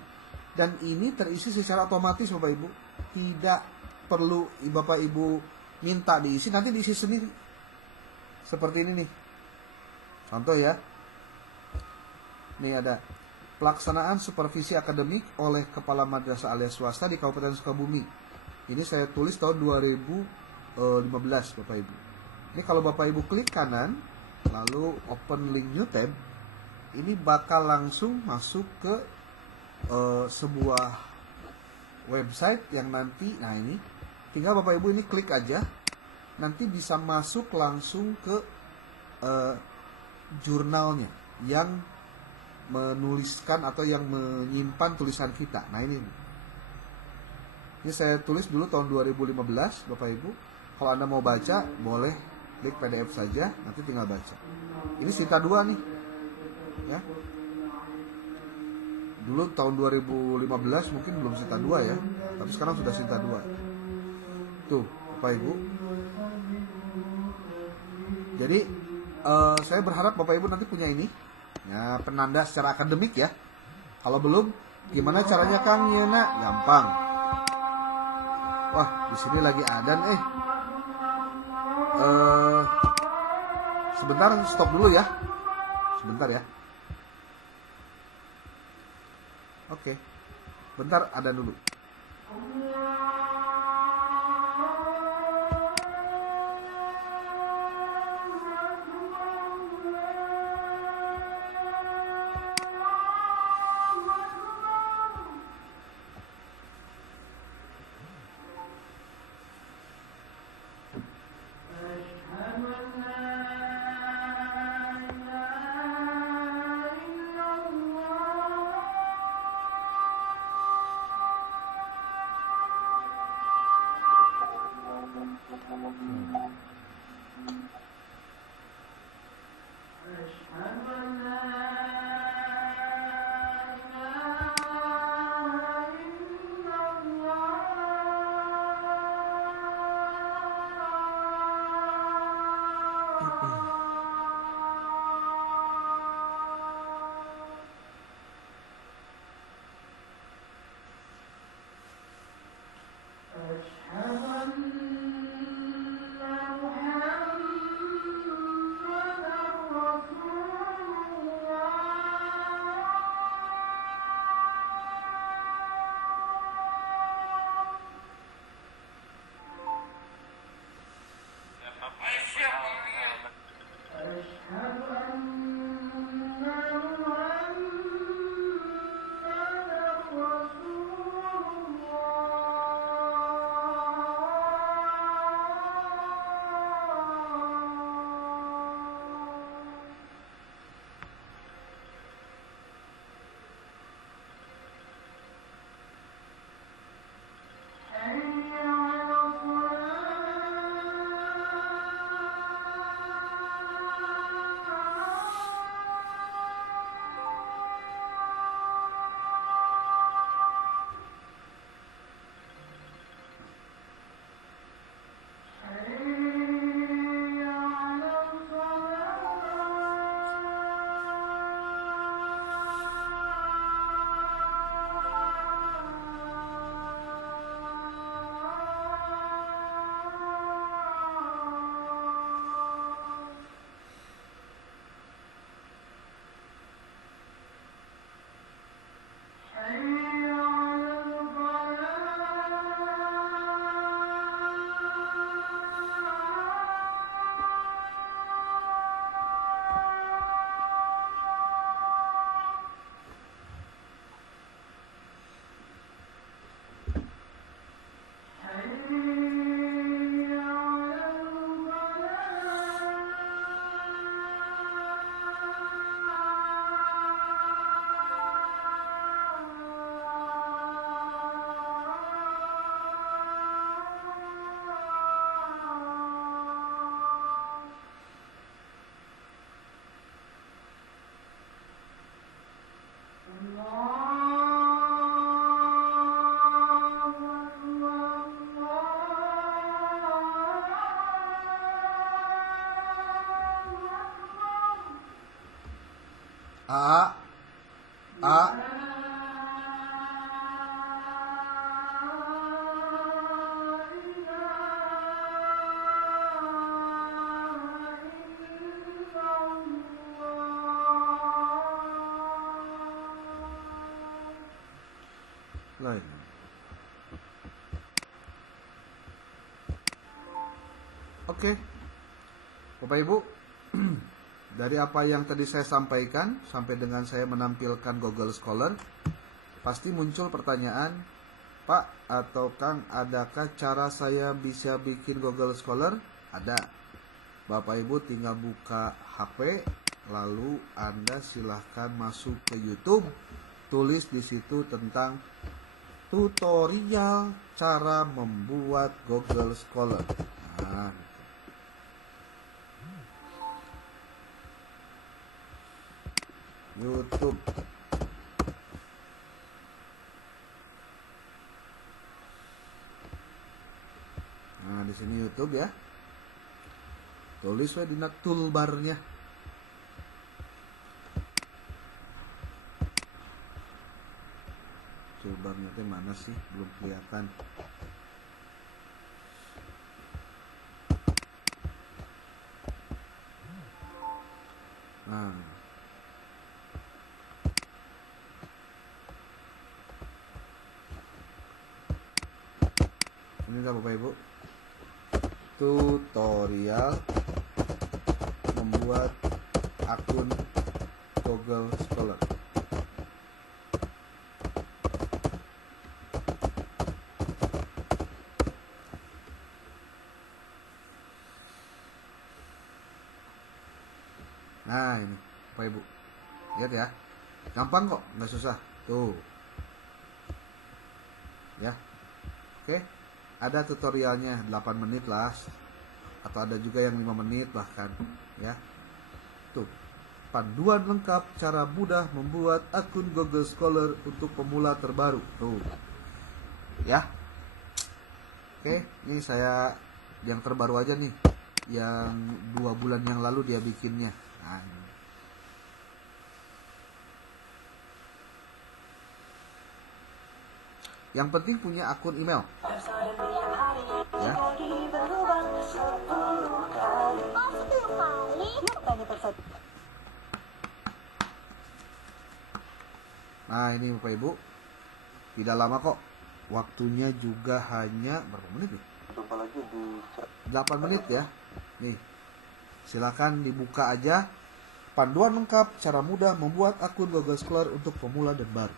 Dan ini terisi secara otomatis Bapak Ibu, tidak perlu Bapak Ibu minta diisi, nanti diisi sendiri. Seperti ini nih, contoh ya. Nih ada pelaksanaan supervisi akademik oleh Kepala Madrasah Aliyah Swasta di Kabupaten Sukabumi. Ini saya tulis tahun 2015 Bapak Ibu. Ini kalau Bapak Ibu klik kanan, lalu open link new tab, ini bakal langsung masuk ke sebuah website yang nanti, nah ini, tinggal Bapak Ibu ini klik aja, nanti bisa masuk langsung ke jurnalnya yang menuliskan atau yang menyimpan tulisan kita. Nah ini saya tulis dulu tahun 2015 Bapak Ibu. Kalau Anda mau baca boleh klik PDF saja, nanti tinggal baca. Ini Sinta 2 nih, ya. Dulu tahun 2015 mungkin belum Sinta 2 ya, tapi sekarang sudah Sinta 2. Tuh, Bapak Ibu. Jadi saya berharap Bapak Ibu nanti punya ini, ya, penanda secara akademik ya. Kalau belum, gimana caranya Kang Yena? Gampang. Wah, di sini lagi adzan sebentar, stop dulu ya. Sebentar ya. Oke. Bentar, adzan dulu. A A lain. Oke, Bapak Ibu, dari apa yang tadi saya sampaikan sampai dengan saya menampilkan Google Scholar, pasti muncul pertanyaan, Pak atau Kang, adakah cara saya bisa bikin Google Scholar? Ada. Bapak Ibu tinggal buka HP, lalu Anda silahkan masuk ke YouTube, tulis di situ tentang tutorial cara membuat Google Scholar. Nah, YouTube. Nah, di sini YouTube ya. Tulis we dina toolbarnya. Toolbarnya teh mana sih? Belum kelihatan. Nah. Ini enggak Bapak Ibu? Tutorial membuat akun Google Scholar. Nah ini Bapak Ibu, lihat ya, gampang kok, nggak susah. Tuh ya. Oke, ada tutorialnya 8 menit lah, atau ada juga yang 5 menit bahkan ya. Tuh, panduan lengkap cara mudah membuat akun Google Scholar untuk pemula terbaru. Tuh ya. Oke, ini saya yang terbaru aja nih, yang 2 bulan yang lalu dia bikinnya. Nah, ini. Yang penting punya akun email ya. Nah ini Bapak Ibu, tidak lama kok, waktunya juga hanya berapa menit nih? 8 menit ya. Nih, silakan dibuka aja. Panduan lengkap cara mudah membuat akun Google Scholar untuk pemula dan baru.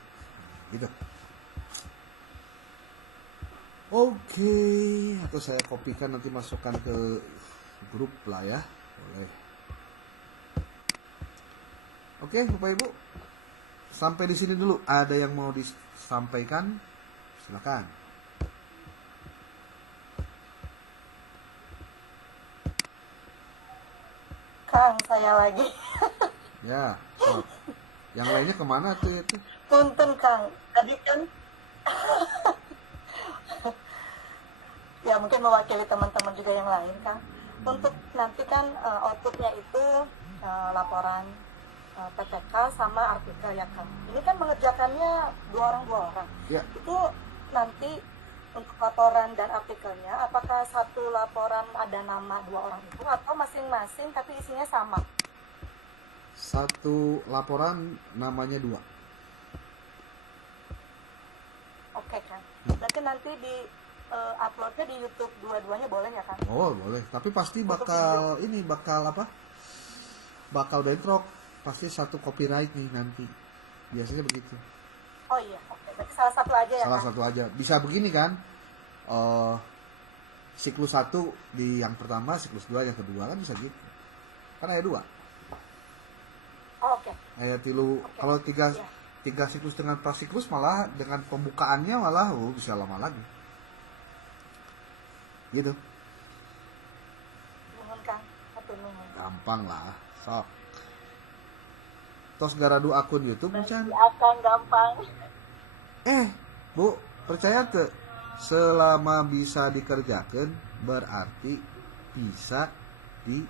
Gitu. Oke, atau saya kopikan nanti masukkan ke grup lah ya. Boleh. Oke, Bapak Ibu. Sampai di sini dulu. Ada yang mau disampaikan? Silakan. Kang, saya lagi. Ya, so. Yang lainnya kemana tuh itu? Punten Kang, tadi kan ya mungkin mewakili teman-teman juga yang lain Kang. Untuk nanti kan outputnya itu laporan PPK sama artikel ya Kang. Ini kan mengerjakannya dua orang. Ya. Itu nanti untuk laporan dan artikelnya, apakah satu laporan ada nama 2 orang itu atau masing-masing tapi isinya sama? Satu laporan namanya 2. Oke Kang. Berarti nanti di uploadnya di YouTube dua-duanya boleh ya Kang? Oh boleh, tapi pasti bakal ini bakal apa? Bakal bentrok, pasti satu copyright nih nanti. Biasanya begitu. Oh iya, oke. Berarti salah satu aja ya Salah Kang? satu aja. Bisa begini kan? Siklus 1 di yang pertama, siklus 2 yang kedua kan bisa gitu. Kan ada 2. Oh, oke. Ayat tilu. Oke. Kalau 3 Iya. siklus dengan prasiklus malah dengan pembukaannya malah bisa lama lagi. Gitu. Nuhun Kang, atur nuhun. Gampang lah. Sok. Tos garadu akun YouTube Can. Akan gampang. Bu, percaya tuh selama bisa dikerjakan berarti bisa di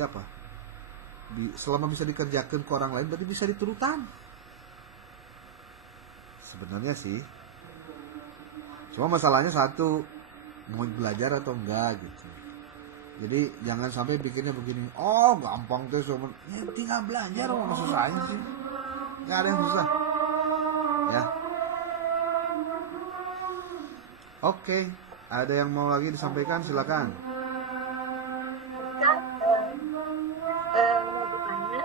apa? Selama bisa dikerjakan ke orang lain berarti bisa diturutan. Sebenarnya sih. Cuma masalahnya satu, mau belajar atau enggak gitu. Jadi jangan sampai bikinnya begini. Oh, gampang tuh cuma ya, tinggal belajar kok susahnya sih. Enggak ada yang susah. Ya. Oke, ada yang mau lagi disampaikan silakan. Kak, mau bertanya,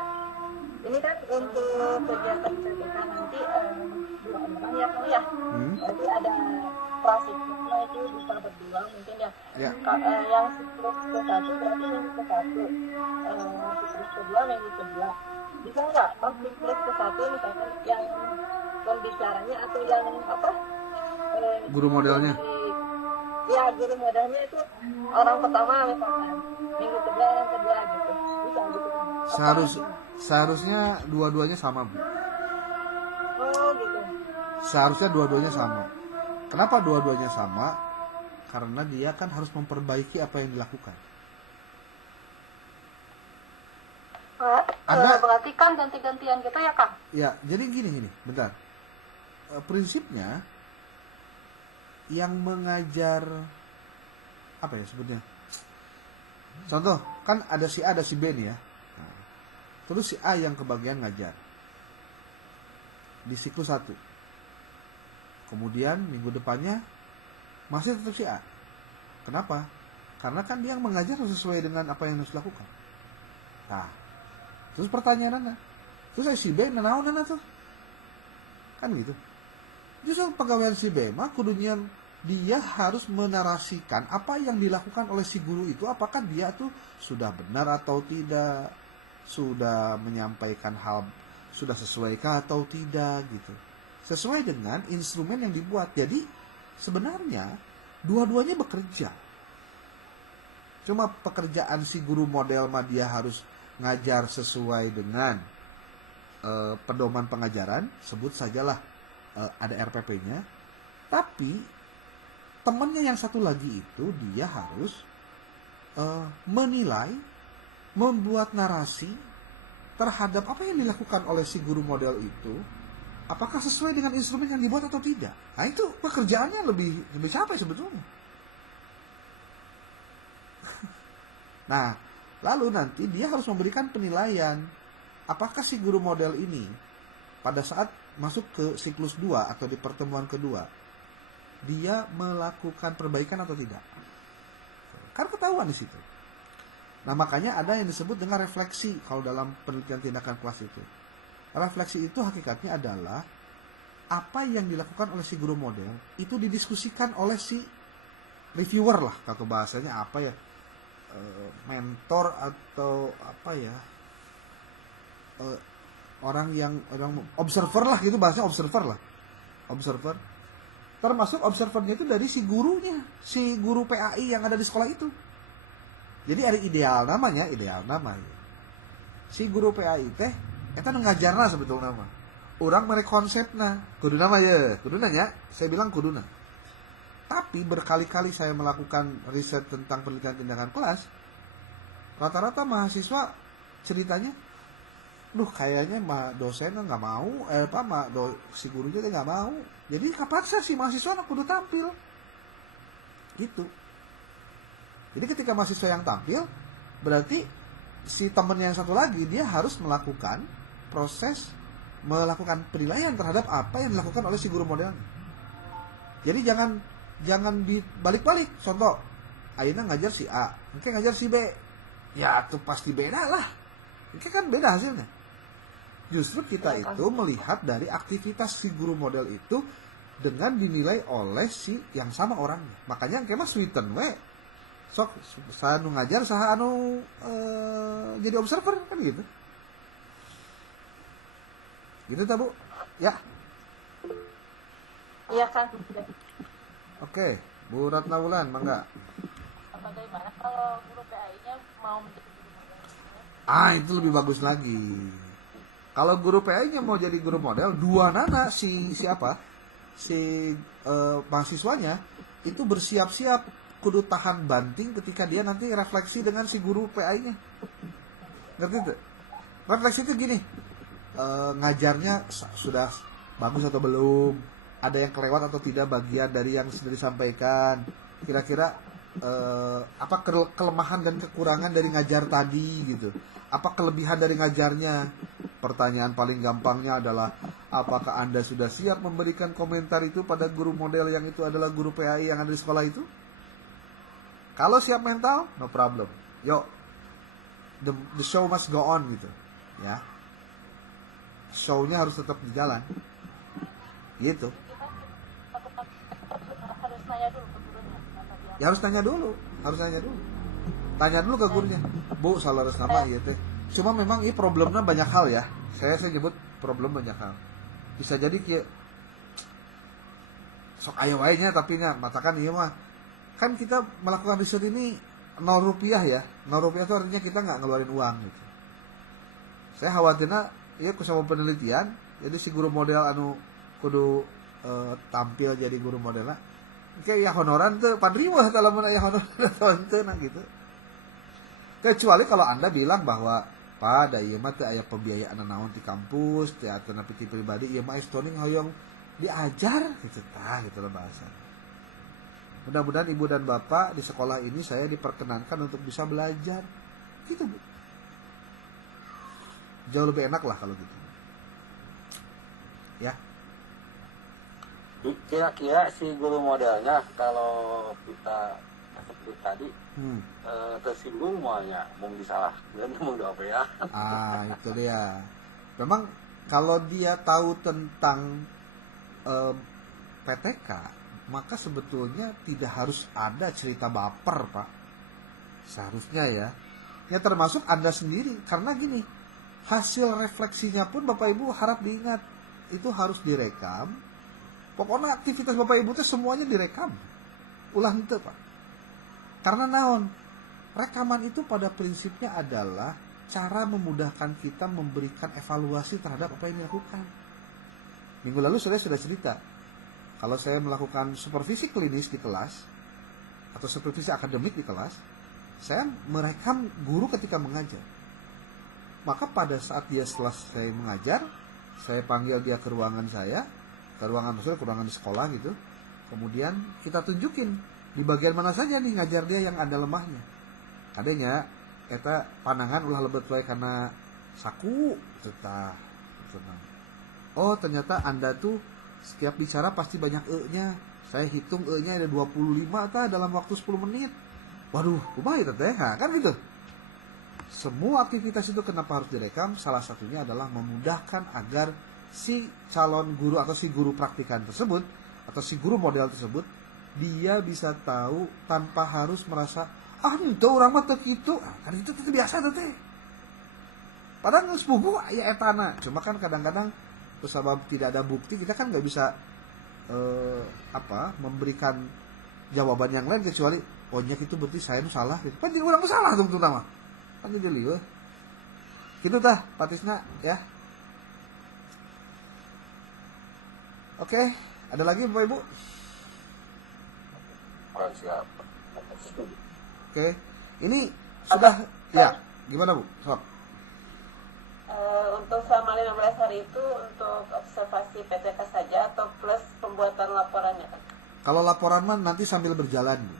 ini kan untuk kegiatan PPK nanti 2 orang ya Kang ya. Berarti ada prasiklusnya itu bisa berdua mungkin ya. Ya. Yang siklus ke-1 berarti minggu ke-1, siklus kedua minggu kedua. Bisa nggak pas siklus ke-1 misalkan yang pembicaranya atau yang apa? Guru modelnya. Ya, guru modelnya itu orang pertama misalkan, minggu kedua orang kedua gitu. Bisa gitu. Seharusnya dua-duanya sama, Bu. Oh gitu. Seharusnya dua-duanya sama. Kenapa dua-duanya sama? Karena dia kan harus memperbaiki apa yang dilakukan. Berarti kan ganti-gantian gitu ya Kang? Ya, jadi gini, bentar. Prinsipnya yang mengajar apa ya sebutnya? Contoh, kan ada si A, ada si B nih ya. Nah, terus si A yang kebagian ngajar di siklus 1. Kemudian minggu depannya masih tetap si A. Kenapa? Karena kan dia yang mengajar sesuai dengan apa yang harus dilakukan. Nah, terus pertanyaannya, terus si B naon tuh? Kan gitu. Justru pegawai si B mah kudunya dia harus menarasikan apa yang dilakukan oleh si guru itu, apakah dia tuh sudah benar atau tidak, sudah menyampaikan hal, sudah sesuaikah atau tidak gitu. Sesuai dengan instrumen yang dibuat. Jadi sebenarnya dua-duanya bekerja. Cuma pekerjaan si guru model mah dia harus ngajar sesuai dengan pedoman pengajaran, sebut sajalah ada RPP-nya. Tapi temannya yang satu lagi itu dia harus menilai, membuat narasi terhadap apa yang dilakukan oleh si guru model itu, apakah sesuai dengan instrumen yang dibuat atau tidak. Nah itu pekerjaannya lebih capek sebetulnya. Nah, lalu nanti dia harus memberikan penilaian apakah si guru model ini pada saat masuk ke siklus 2 atau di pertemuan kedua dia melakukan perbaikan atau tidak. Kan ketahuan di situ. Nah, makanya ada yang disebut dengan refleksi kalau dalam penelitian tindakan kelas itu. Refleksi itu hakikatnya adalah apa yang dilakukan oleh si guru model itu didiskusikan oleh si reviewer lah, atau bahasanya apa ya, mentor atau apa ya, orang observer lah gitu, bahasanya observer. Termasuk observernya itu dari si gurunya, si guru PAI yang ada di sekolah itu. Jadi ada ideal nama. Si guru PAI teh eta ngajarna sebetulnya nama. Orang merek konsepna, kudu nama ya, kudu nanya. Saya bilang kuduna. Tapi berkali-kali saya melakukan riset tentang penelitian tindakan kelas, rata-rata mahasiswa ceritanya, kayaknya dosennya nggak mau, si gurunya nggak mau. Jadi kapaksa si mahasiswa kudu tampil, gitu. Jadi ketika mahasiswa yang tampil, berarti si temennya yang satu lagi dia harus melakukan proses, melakukan penilaian terhadap apa yang dilakukan oleh si guru modelnya. Jadi jangan dibalik-balik. Contoh, ayeuna ngajar si A, engke ngajar si B, ya itu pasti beda lah. Engke kan beda hasilnya. Justru kita itu melihat dari aktivitas si guru model itu dengan dinilai oleh si yang sama orangnya. Makanya engke mah sweeten we. Sok saha anu ngajar, saha anu jadi observer kan gitu. Gitu ta, Bu? Ya. Iya kan. Oke, Bu Ratna Wulan, mangga. Bagaimana kalau guru PAI-nya mau menjadi guru model? Itu lebih bagus lagi. Kalau guru PAI-nya mau jadi guru model, dua nana si mahasiswanya itu bersiap-siap kudu tahan banting ketika dia nanti refleksi dengan si guru PAI-nya. Ngerti tuh? Refleksi itu gini, ngajarnya sudah bagus atau belum, ada yang kelewat atau tidak bagian dari yang sudah disampaikan, kira-kira apa kelemahan dan kekurangan dari ngajar tadi gitu, apa kelebihan dari ngajarnya. Pertanyaan paling gampangnya adalah, apakah Anda sudah siap memberikan komentar itu pada guru model yang itu adalah guru PAI yang ada di sekolah itu? Kalau siap mental, no problem. Yuk, the show must go on gitu, ya. Show-nya harus tetap jalan, gitu. Harus nanya dulu ke gurunya. Ya harus tanya dulu. Tanya dulu ke gurunya. Bu, salah harus nama iya teh. Cuma memang ini problemnya banyak hal ya. Saya nyebut problem banyak hal. Bisa jadi kayak sok aya wae nya tapi nya matakan ieu mah kan kita melakukan riset ini 0 rupiah ya. 0 rupiah itu artinya kita nggak ngeluarin uang gitu. Saya khawatirna ya kusama penelitian, jadi si guru model anu kudu tampil jadi guru modelnya kayak ya honoran tuh padriwah dalam ya honoran atau ente nah gitu. Kecuali kalau Anda bilang bahwa pada ieu mah teh aya pembiayaan naon di kampus, teater piti pribadi ieu mah stoning hoyong diajar gitu tah gitu lah bahasa. Mudah-mudahan Ibu dan Bapak di sekolah ini saya diperkenankan untuk bisa belajar. Gitu, Bu. Jauh lebih enak lah kalau gitu. Ya. Kira-kira si guru modelnya kalau kita seperti tadi tersinggung semuanya mau disalah dan mau apa ya. Itu dia. Memang kalau dia tahu tentang PTK, maka sebetulnya tidak harus ada cerita baper, Pak. Seharusnya ya. Ya termasuk Anda sendiri, karena gini, hasil refleksinya pun Bapak Ibu harap diingat, itu harus direkam. Pokoknya aktivitas Bapak Ibu itu semuanya direkam. Ulah henteu, Pak. Karena naon? Rekaman itu pada prinsipnya adalah cara memudahkan kita memberikan evaluasi terhadap apa yang dilakukan. Minggu lalu saya sudah cerita, kalau saya melakukan supervisi klinis di kelas atau supervisi akademik di kelas, saya merekam guru ketika mengajar. Maka pada saat dia selesai mengajar, saya panggil dia ke ruangan saya, ke ruangan maksudnya ke ruangan di sekolah gitu. Kemudian kita tunjukin di bagian mana saja nih ngajar dia yang ada lemahnya. Kadenya eta panangan ulah lebet wae karena saku tetah. Oh, ternyata Anda tuh setiap bicara pasti banyak e-nya. Saya hitung e-nya ada 25 tah dalam waktu 10 menit. Waduh, kumaha eta teh? Kan gitu. Semua aktivitas itu kenapa harus direkam? Salah satunya adalah memudahkan agar si calon guru atau si guru praktikan tersebut atau si guru model tersebut dia bisa tahu tanpa harus merasa itu orang mah teu kitu. Kan itu biasa teh. Padahal geus buku aya etana. Cuma kan kadang-kadang sebab tidak ada bukti kita kan nggak bisa memberikan jawaban yang lain kecuali nya itu berarti saya nu salah gitu. Kan jadi orang salah dong tuh nama. Kan jadi lieu. Gitu tah Pak Tisna ya. Oke, ada lagi Bapak Ibu? Siap. Oke. Ini sudah ya, gimana Bu? Sok. Untuk selama 15 hari itu untuk observasi PTK saja atau plus pembuatan laporannya kan? Kalau laporan mah nanti sambil berjalan, Bu.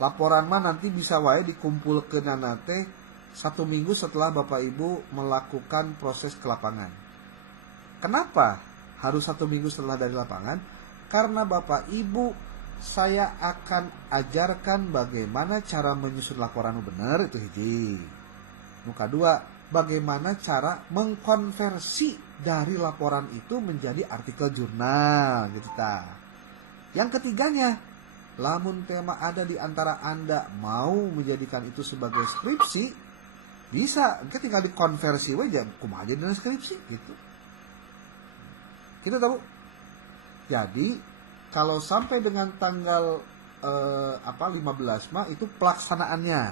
Laporan mah nanti bisa wae dikumpulkeun teh 1 minggu setelah Bapak Ibu melakukan proses ke lapangan. Kenapa harus 1 minggu setelah dari lapangan? Karena Bapak Ibu saya akan ajarkan bagaimana cara menyusun laporan benar, itu hiji. Muka 2, bagaimana cara mengkonversi dari laporan itu menjadi artikel jurnal gitu ta. Yang ketiganya, lamun tema ada di antara Anda mau menjadikan itu sebagai skripsi, bisa, tinggal dikonversi aja, kumaha jadi skripsi gitu. Kita tahu. Jadi kalau sampai dengan tanggal 15 mah itu pelaksanaannya.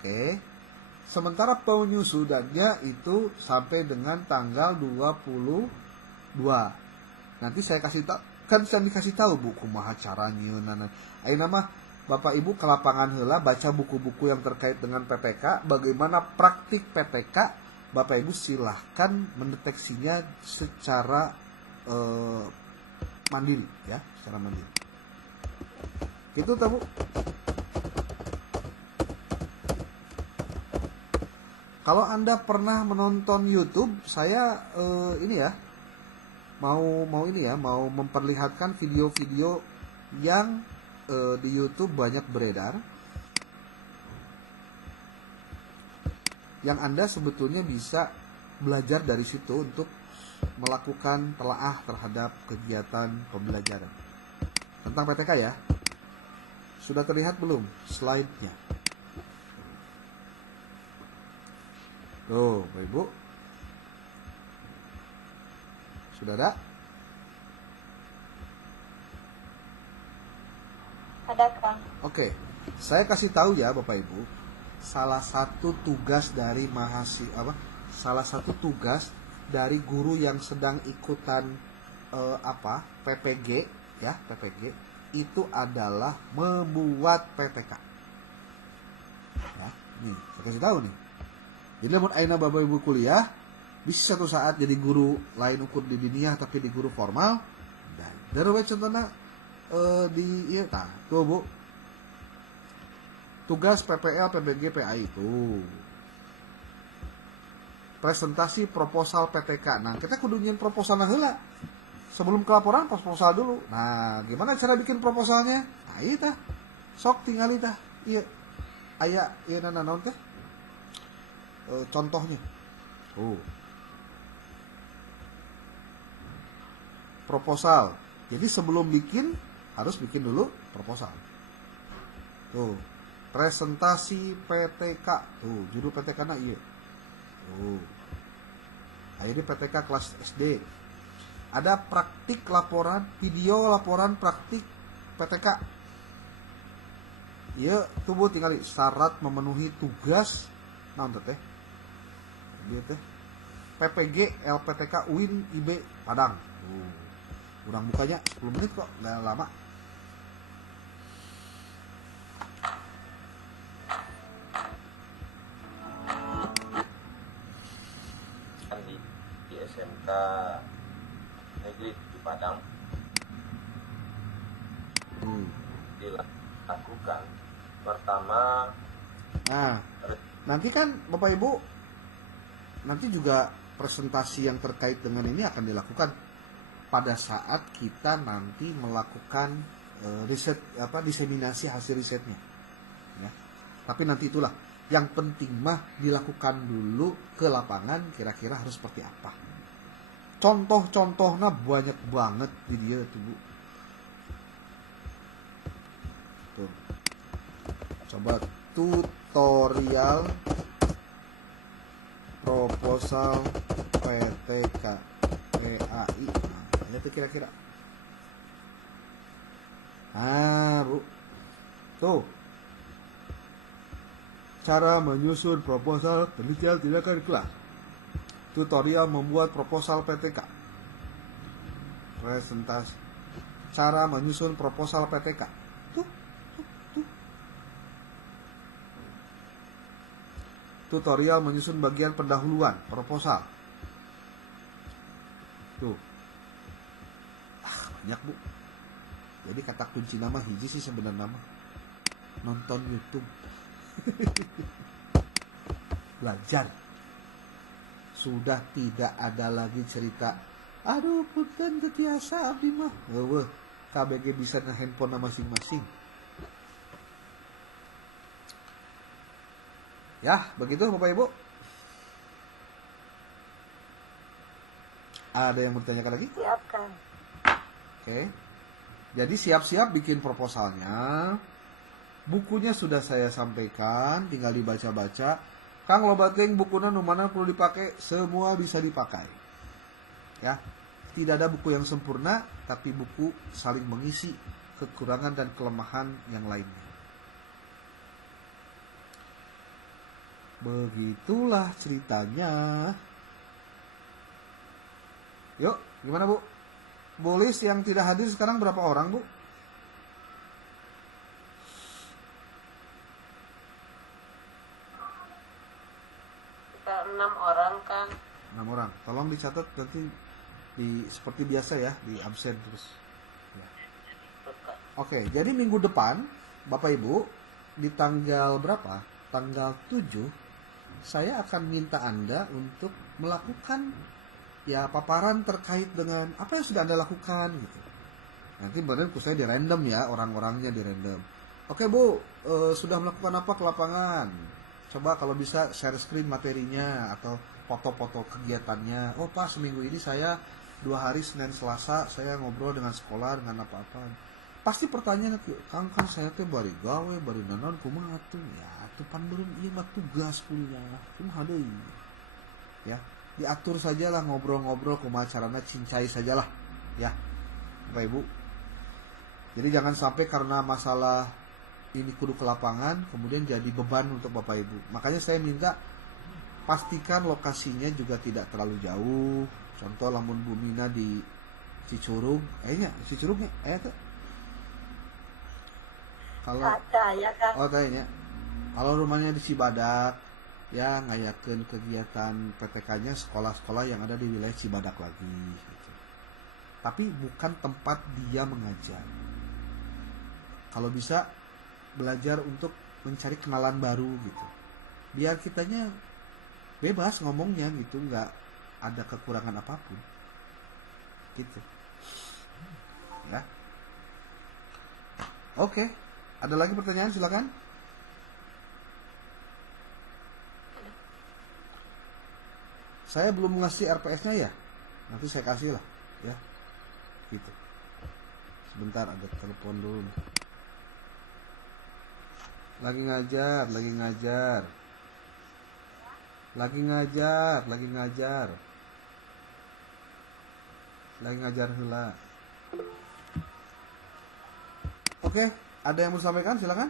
Oke. Sementara penyusudannya itu sampai dengan tanggal 22. Nanti saya kasih tahu, kan saya dikasih tahu Bu kumaha caranya. Ayeuna mah Bapak Ibu ke lapangan heula baca buku-buku yang terkait dengan PPK, bagaimana praktik PPK, Bapak Ibu silahkan mendeteksinya secara mandiri ya, secara mandiri. Gitu tahu. Kalau Anda pernah menonton YouTube, saya ini ya mau memperlihatkan video-video yang di YouTube banyak beredar, yang Anda sebetulnya bisa belajar dari situ untuk melakukan telaah terhadap kegiatan pembelajaran tentang PTK ya. Sudah terlihat belum slide-nya? Tuh, Bapak Ibu. Sudah ada? Ada Kang. Oke. Saya kasih tahu ya Bapak Ibu. Salah satu tugas dari salah satu tugas dari guru yang sedang ikutan PPG ya, PPG itu adalah membuat PTK. Ya, nih, saya kasih tahu nih. Jadi lamun ayeuna Bapak Ibu kuliah bisa satu saat jadi guru lain ukur di dunia tapi di guru formal. Dan dari contohnya di ieu tah, tuh Bu. Tugas PPL, PBG, PAI itu presentasi proposal PTK. Nah, kita kudu nyiin proposal heula. Sebelum ke laporan proposal dulu. Nah, gimana cara bikin proposalnya? Nah, ieu tah. Sok tingali tah. Ieu. Aya ieu naon teh? Contohnya. Proposal. Jadi sebelum bikin harus bikin dulu proposal. Tuh. Presentasi PTK. Tuh, judul PTK-na ieu. Tuh. Akhirnya PTK kelas SD. Ada praktik laporan, video laporan praktik PTK. Iya, tubuh tinggal syarat memenuhi tugas naon teh? Dia teh PPG LPTK UIN IB Padang. Kurang bukanya 10 menit kok, nggak lama. Di SMK negeri di Padang dilakukan pertama. Nah, nanti kan Bapak Ibu nanti juga presentasi yang terkait dengan ini akan dilakukan pada saat kita nanti melakukan riset diseminasi hasil risetnya ya. Tapi nanti itulah yang penting mah dilakukan dulu ke lapangan, kira-kira harus seperti apa. Contoh-contohnya banyak banget di dia tuh Bu. Tuh. Coba tutorial proposal PTK PAI. Nah, itu kira-kira. Nah, Bu. Tuh. Cara menyusun proposal penelitian tindakan kelas. Tutorial membuat proposal PTK. Presentasi. Cara menyusun proposal PTK. Tuh. Tutorial menyusun bagian pendahuluan proposal. Tuh. Banyak Bu. Jadi kata kunci nama hiji sih sebenarnya nama. Nonton YouTube. Belajar. Sudah tidak ada lagi cerita aduh punten teu tiasa abdi mah eueuh KBG bisa na handphone masing-masing ya. Begitu Bapak Ibu. Ada yang bertanyakan lagi? Siapkan. Oke. Jadi siap-siap bikin proposalnya. Bukunya sudah saya sampaikan, tinggal dibaca-baca. Kang loba teuing bukuna nu mana perlu dipakai, semua bisa dipakai. Ya. Tidak ada buku yang sempurna, tapi buku saling mengisi kekurangan dan kelemahan yang lainnya. Begitulah ceritanya. Yuk, gimana Bu? Bu Lis yang tidak hadir sekarang berapa orang Bu? Kita 6 orang kan. 6 orang. Tolong dicatat nanti seperti biasa ya, di absen terus. Ya. Oke, jadi minggu depan Bapak Ibu di tanggal berapa? Tanggal 7 saya akan minta Anda untuk melakukan ya paparan terkait dengan apa yang sudah Anda lakukan gitu. Nanti badan saya di random ya, orang-orangnya di random. Oke Bu, sudah melakukan apa ke lapangan? Coba kalau bisa share screen materinya atau foto-foto kegiatannya. Oh Pak, seminggu ini saya 2 hari Senin Selasa saya ngobrol dengan sekolah dengan apa-apa. Pasti pertanyaan Kang kan saya teh bari gawe, bari nanon kumaha atuh? Ya, atuh pan beureum ieu mah tugas kuliah. Kumaha deui? Ya, diatur sajalah ngobrol-ngobrol kumaha carana cincai sajalah. Ya. Bapak Ibu. Jadi jangan sampai karena masalah ini kudu ke lapangan kemudian jadi beban untuk Bapak Ibu. Makanya saya minta pastikan lokasinya juga tidak terlalu jauh. Contoh lamun bumina di Cicurug, Cicurugnya tuh. Kalau ada ya Kang. oh kayaknya kalau rumahnya di Cibadak, ya ngayakeun kegiatan PTK-nya sekolah-sekolah yang ada di wilayah Cibadak lagi gitu. Tapi bukan tempat dia mengajar. Kalau bisa belajar untuk mencari kenalan baru gitu. Biar kitanya bebas ngomongnya gitu, nggak ada kekurangan apapun. Gitu. Ya. Oke. Ada lagi pertanyaan, silakan. Saya belum ngasih RPS-nya ya. Nanti saya kasih lah, ya. Gitu. Sebentar ada telepon dulu. Lagi ngajar. Lagi ngajar heula. Oke, ada yang mau disampaikan? Silakan.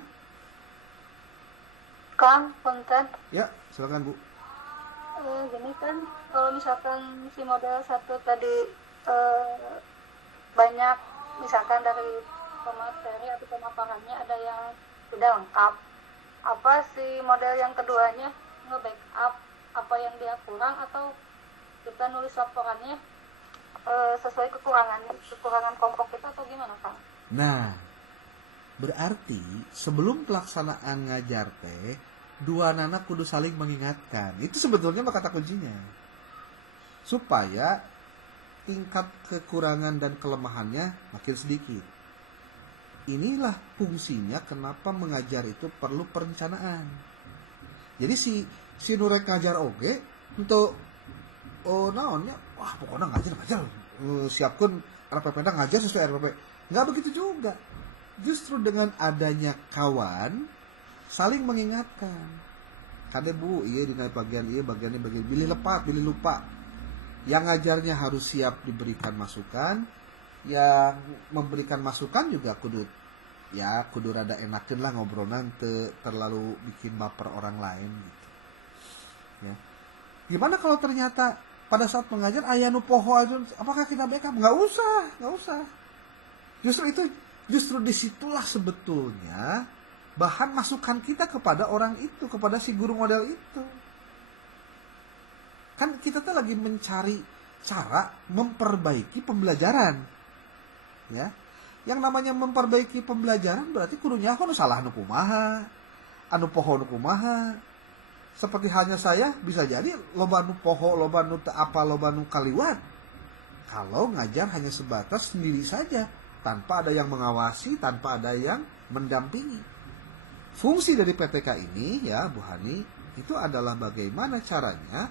Kang, punten. Ya, silakan Bu. Gini kan, kalau misalkan si model satu tadi banyak, misalkan dari pemateri atau pemaparannya ada yang sudah lengkap, apa si model yang keduanya nge-backup apa yang dia kurang, atau kita nulis laporannya sesuai kekurangan kelompok kita, atau gimana Kang? Nah, berarti sebelum pelaksanaan ngajar teh, dua anak kudu saling mengingatkan. Itu sebetulnya kata kuncinya. Supaya tingkat kekurangan dan kelemahannya makin sedikit. Inilah fungsinya kenapa mengajar itu perlu perencanaan. Jadi si nurek ngajar oge untuk naonnya, wah pokoknya ngajar siapkan RPP ngajar sesuai RPP. Nggak begitu juga. Justru dengan adanya kawan saling mengingatkan. Kade Bu, iya di bagian iya bagiannya bagian pilih lupa. Yang ngajarnya harus siap diberikan masukan, yang memberikan masukan juga kudu rada enakeun lah ngobrolan, terlalu bikin baper orang lain gitu. Ya. Gimana kalau ternyata pada saat mengajar aya nu poho aja, apakah kita backup? Nggak usah. Justru disitulah sebetulnya bahan masukan kita kepada orang itu, kepada si guru model itu. Kan kita tuh lagi mencari cara memperbaiki pembelajaran. Ya. Yang namanya memperbaiki pembelajaran berarti kudunya aku salah nu kumaha, anu poho nu kumaha. Seperti halnya saya, bisa jadi loba nu poho, loba nu teu apa, loba nu kaliwat. Kalau ngajar hanya sebatas sendiri saja, tanpa ada yang mengawasi, tanpa ada yang mendampingi. Fungsi dari PTK ini ya Bu Hani, itu adalah bagaimana caranya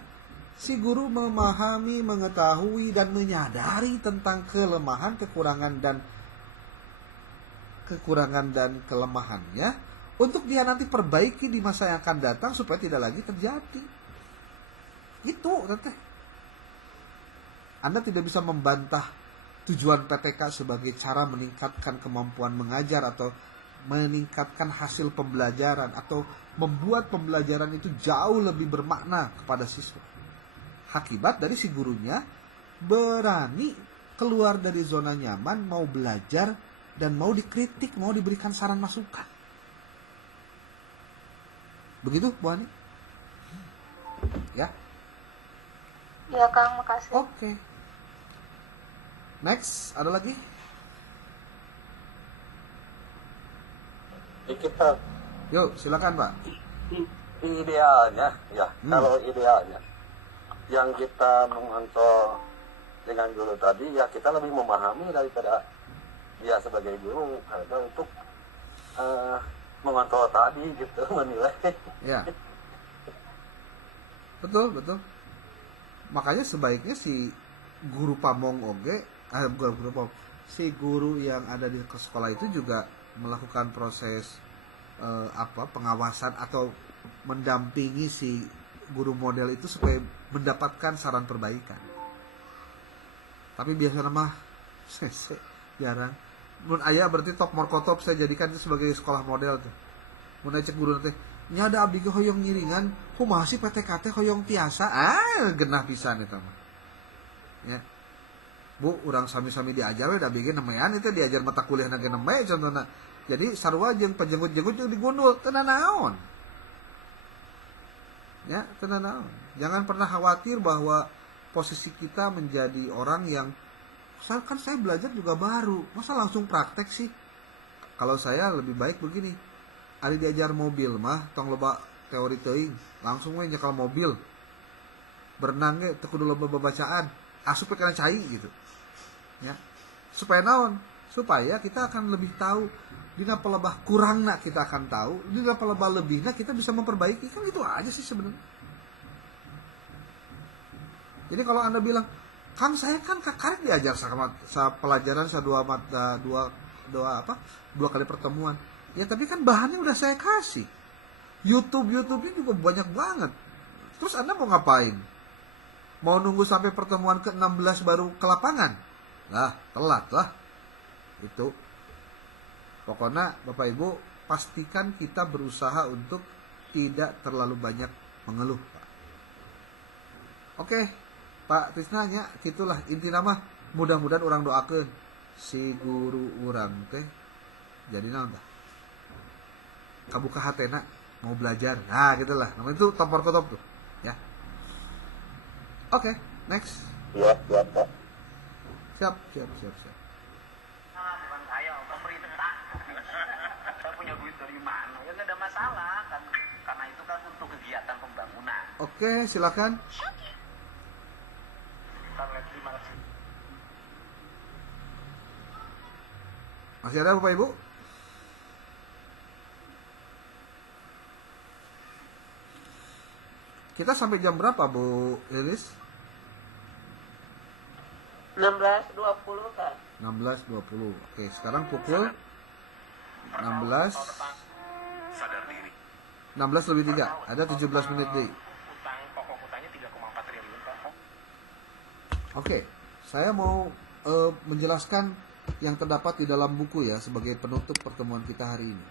si guru memahami, mengetahui dan menyadari tentang kelemahan, kekurangan dan kelemahannya untuk dia nanti perbaiki di masa yang akan datang supaya tidak lagi terjadi. Itu teteh. Anda tidak bisa membantah tujuan PTK sebagai cara meningkatkan kemampuan mengajar atau meningkatkan hasil pembelajaran atau membuat pembelajaran itu jauh lebih bermakna kepada siswa. Akibat dari si gurunya berani keluar dari zona nyaman, mau belajar dan mau dikritik, mau diberikan saran masukan. Begitu Bu Hani? Ya. Ya Kang, makasih. Oke. Next, ada lagi? Kita Yuk, silakan Pak. idealnya ya, kalau idealnya yang kita mengontrol dengan guru tadi ya, kita lebih memahami daripada dia sebagai guru karena untuk mengontrol tadi gitu, menilai. Ya. Betul. Makanya sebaiknya si guru pamong oge, si guru yang ada di sekolah itu juga melakukan proses pengawasan atau mendampingi si guru model itu supaya mendapatkan saran perbaikan. Tapi biasanya mah jarang. Mun aya berarti top morkotop saya jadikan itu sebagai sekolah model tuh. Mun cek guru nanti, nya ada abdi ge hoyong ngiringan kumaha sih PTKT hoyong tiasa genah pisan eta mah ya. Bu, urang sami-sami diajar we da bikin nemean itu diajar mata kuliah na neme contohna. Jadi sarua jeung pajenggut-jenggut jeung digundul teu naon. Ya, teu naon. Jangan pernah khawatir bahwa posisi kita menjadi orang yang kan saya belajar juga baru, masa langsung praktek sih? Kalau saya lebih baik begini. Ari diajar mobil mah tong loba teori teuing, langsung we nyekal mobil. Berenang ge teu kudu loba babacaan, asup kana cai gitu. Ya, supaya naon? Supaya kita akan lebih tahu dina pelebah kurangna kita akan tahu, dina pelebah lebihna kita bisa memperbaiki, kan gitu aja sih sebenarnya. Jadi kalau Anda bilang, "Kang, saya kan kakarek diajar sa pelajaran dua kali pertemuan." Ya, tapi kan bahannya udah saya kasih. YouTube-nya juga banyak banget. Terus Anda mau ngapain? Mau nunggu sampai pertemuan ke-16 baru ke lapangan? Lah, telat lah. Itu. Pokoknya Bapak Ibu, pastikan kita berusaha untuk tidak terlalu banyak mengeluh, Pak. Oke, Pak Tisna nya gitulah inti nama. Mudah-mudahan orang doakeun si guru urang teh jadi naon tah? Kabuka hatena mau belajar. Nah, gitulah. Namanya itu topor kotop tuh, ya. Oke, next. Iya, Pak. Siap. Bukan saya, pemerintah. Saya punya duit dari mana? Ya nggak ada masalah kan, karena itu kan untuk kegiatan pembangunan. Oke, silakan. Terima kasih. Masih ada Bapak Ibu? Kita sampai jam berapa Bu Lilis? 16.20 kan. 16.20. Oke, sekarang pukul 16 Sadar diri. 16 lebih 3. Ada 17 menit deh. Utang pokok utangnya 3,4 triliun Pak. Oke, saya mau menjelaskan yang terdapat di dalam buku ya sebagai penutup pertemuan kita hari ini.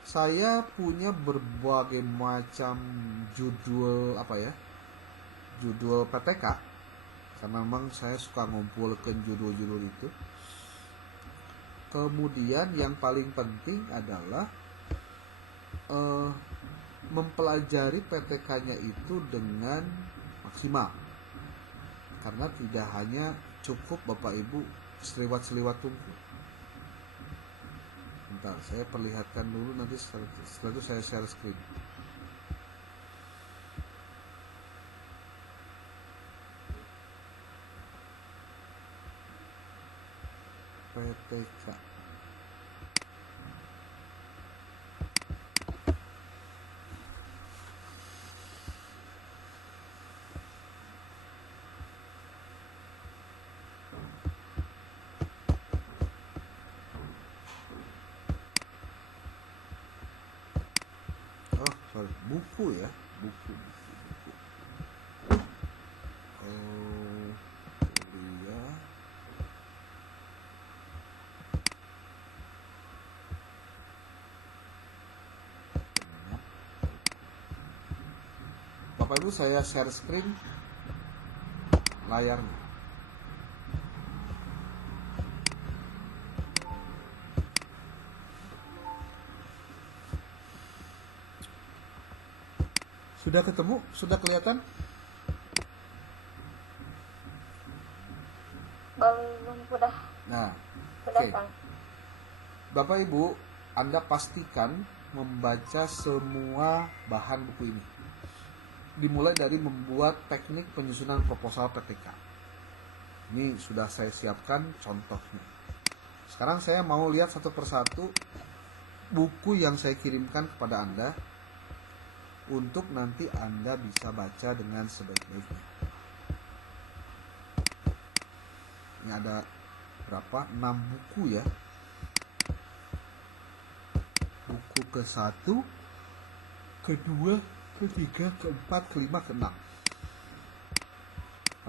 Saya punya berbagai macam judul judul PTK. Karena memang saya suka ngumpulkan judul-judul itu. Kemudian yang paling penting adalah mempelajari PTK-nya itu dengan maksimal. Karena tidak hanya cukup Bapak Ibu seliwat-seliwat tungku. Bentar, saya perlihatkan dulu, nanti setelah itu saya share screen. PTK. Oh, sorry, buku ya, buku. Oh, iya. Bapak Ibu, saya share screen layarnya. Sudah ketemu? Sudah kelihatan? Belum, udah Nah, udah oke. Kang. Bapak Ibu, Anda pastikan membaca semua bahan buku ini. Dimulai dari membuat teknik penyusunan proposal PTK. Ini sudah saya siapkan contohnya. Sekarang saya mau lihat satu persatu buku yang saya kirimkan kepada Anda untuk nanti Anda bisa baca dengan sebaik-baiknya. Ini ada berapa? 6 buku ya. Buku ke-1, ke-2, ke-3, ke-4, ke-5, ke-6.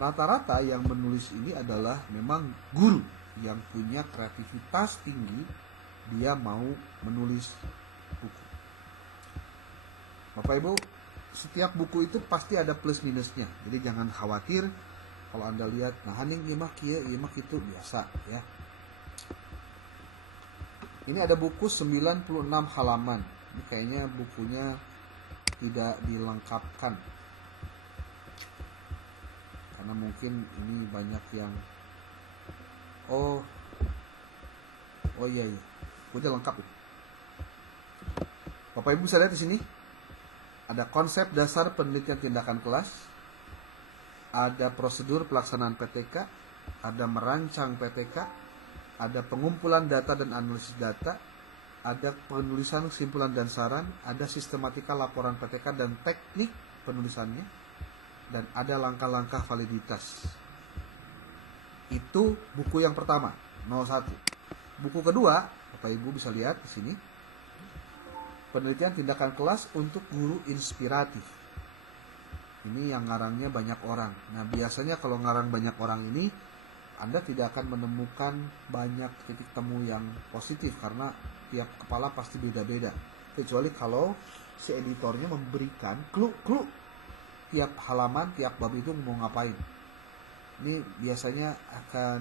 Rata-rata yang menulis ini adalah memang guru yang punya kreativitas tinggi, dia mau menulis buku. Bapak Ibu, setiap buku itu pasti ada plus minusnya. Jadi jangan khawatir kalau Anda lihat, nah haning ieu mah kieu, ieu mah kitu, biasa ya. Ini ada buku 96 halaman. Ini kayaknya bukunya tidak dilengkapkan. Karena mungkin ini banyak yang oh iya, udah lengkap ya. Bapak Ibu bisa lihat di sini ada konsep dasar penelitian tindakan kelas, ada prosedur pelaksanaan PTK, ada merancang PTK, ada pengumpulan data dan analisis data, ada penulisan kesimpulan dan saran, ada sistematika laporan PTK dan teknik penulisannya, dan ada langkah-langkah validitas. Itu buku yang pertama, 01. Buku kedua, Bapak Ibu bisa lihat di sini, penelitian tindakan kelas untuk guru inspiratif. Ini yang ngarangnya banyak orang. Nah, biasanya kalau ngarang banyak orang ini, Anda tidak akan menemukan banyak titik temu yang positif karena tiap kepala pasti beda-beda. Kecuali kalau si editornya memberikan clue tiap halaman, tiap bab itu mau ngapain. Ini biasanya akan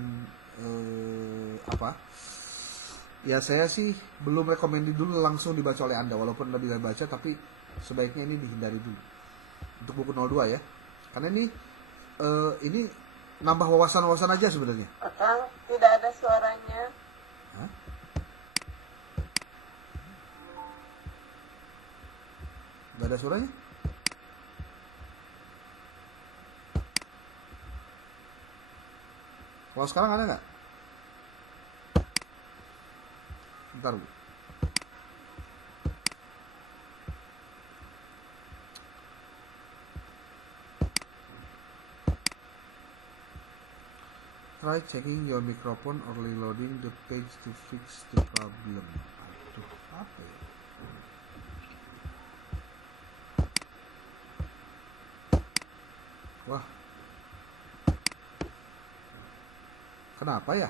ya saya sih belum rekomendasi dulu langsung dibaca oleh Anda, walaupun Anda bisa baca, tapi sebaiknya ini dihindari dulu untuk buku 02 ya, karena ini nambah wawasan-wawasan aja sebenarnya. Akang, tidak ada suaranya. Hah? Gak ada suaranya? Kalau sekarang ada nggak? Bentar Bu. Try checking your microphone or reloading the page to fix the problem. Aduh, apa ya? Wah. Kenapa ya?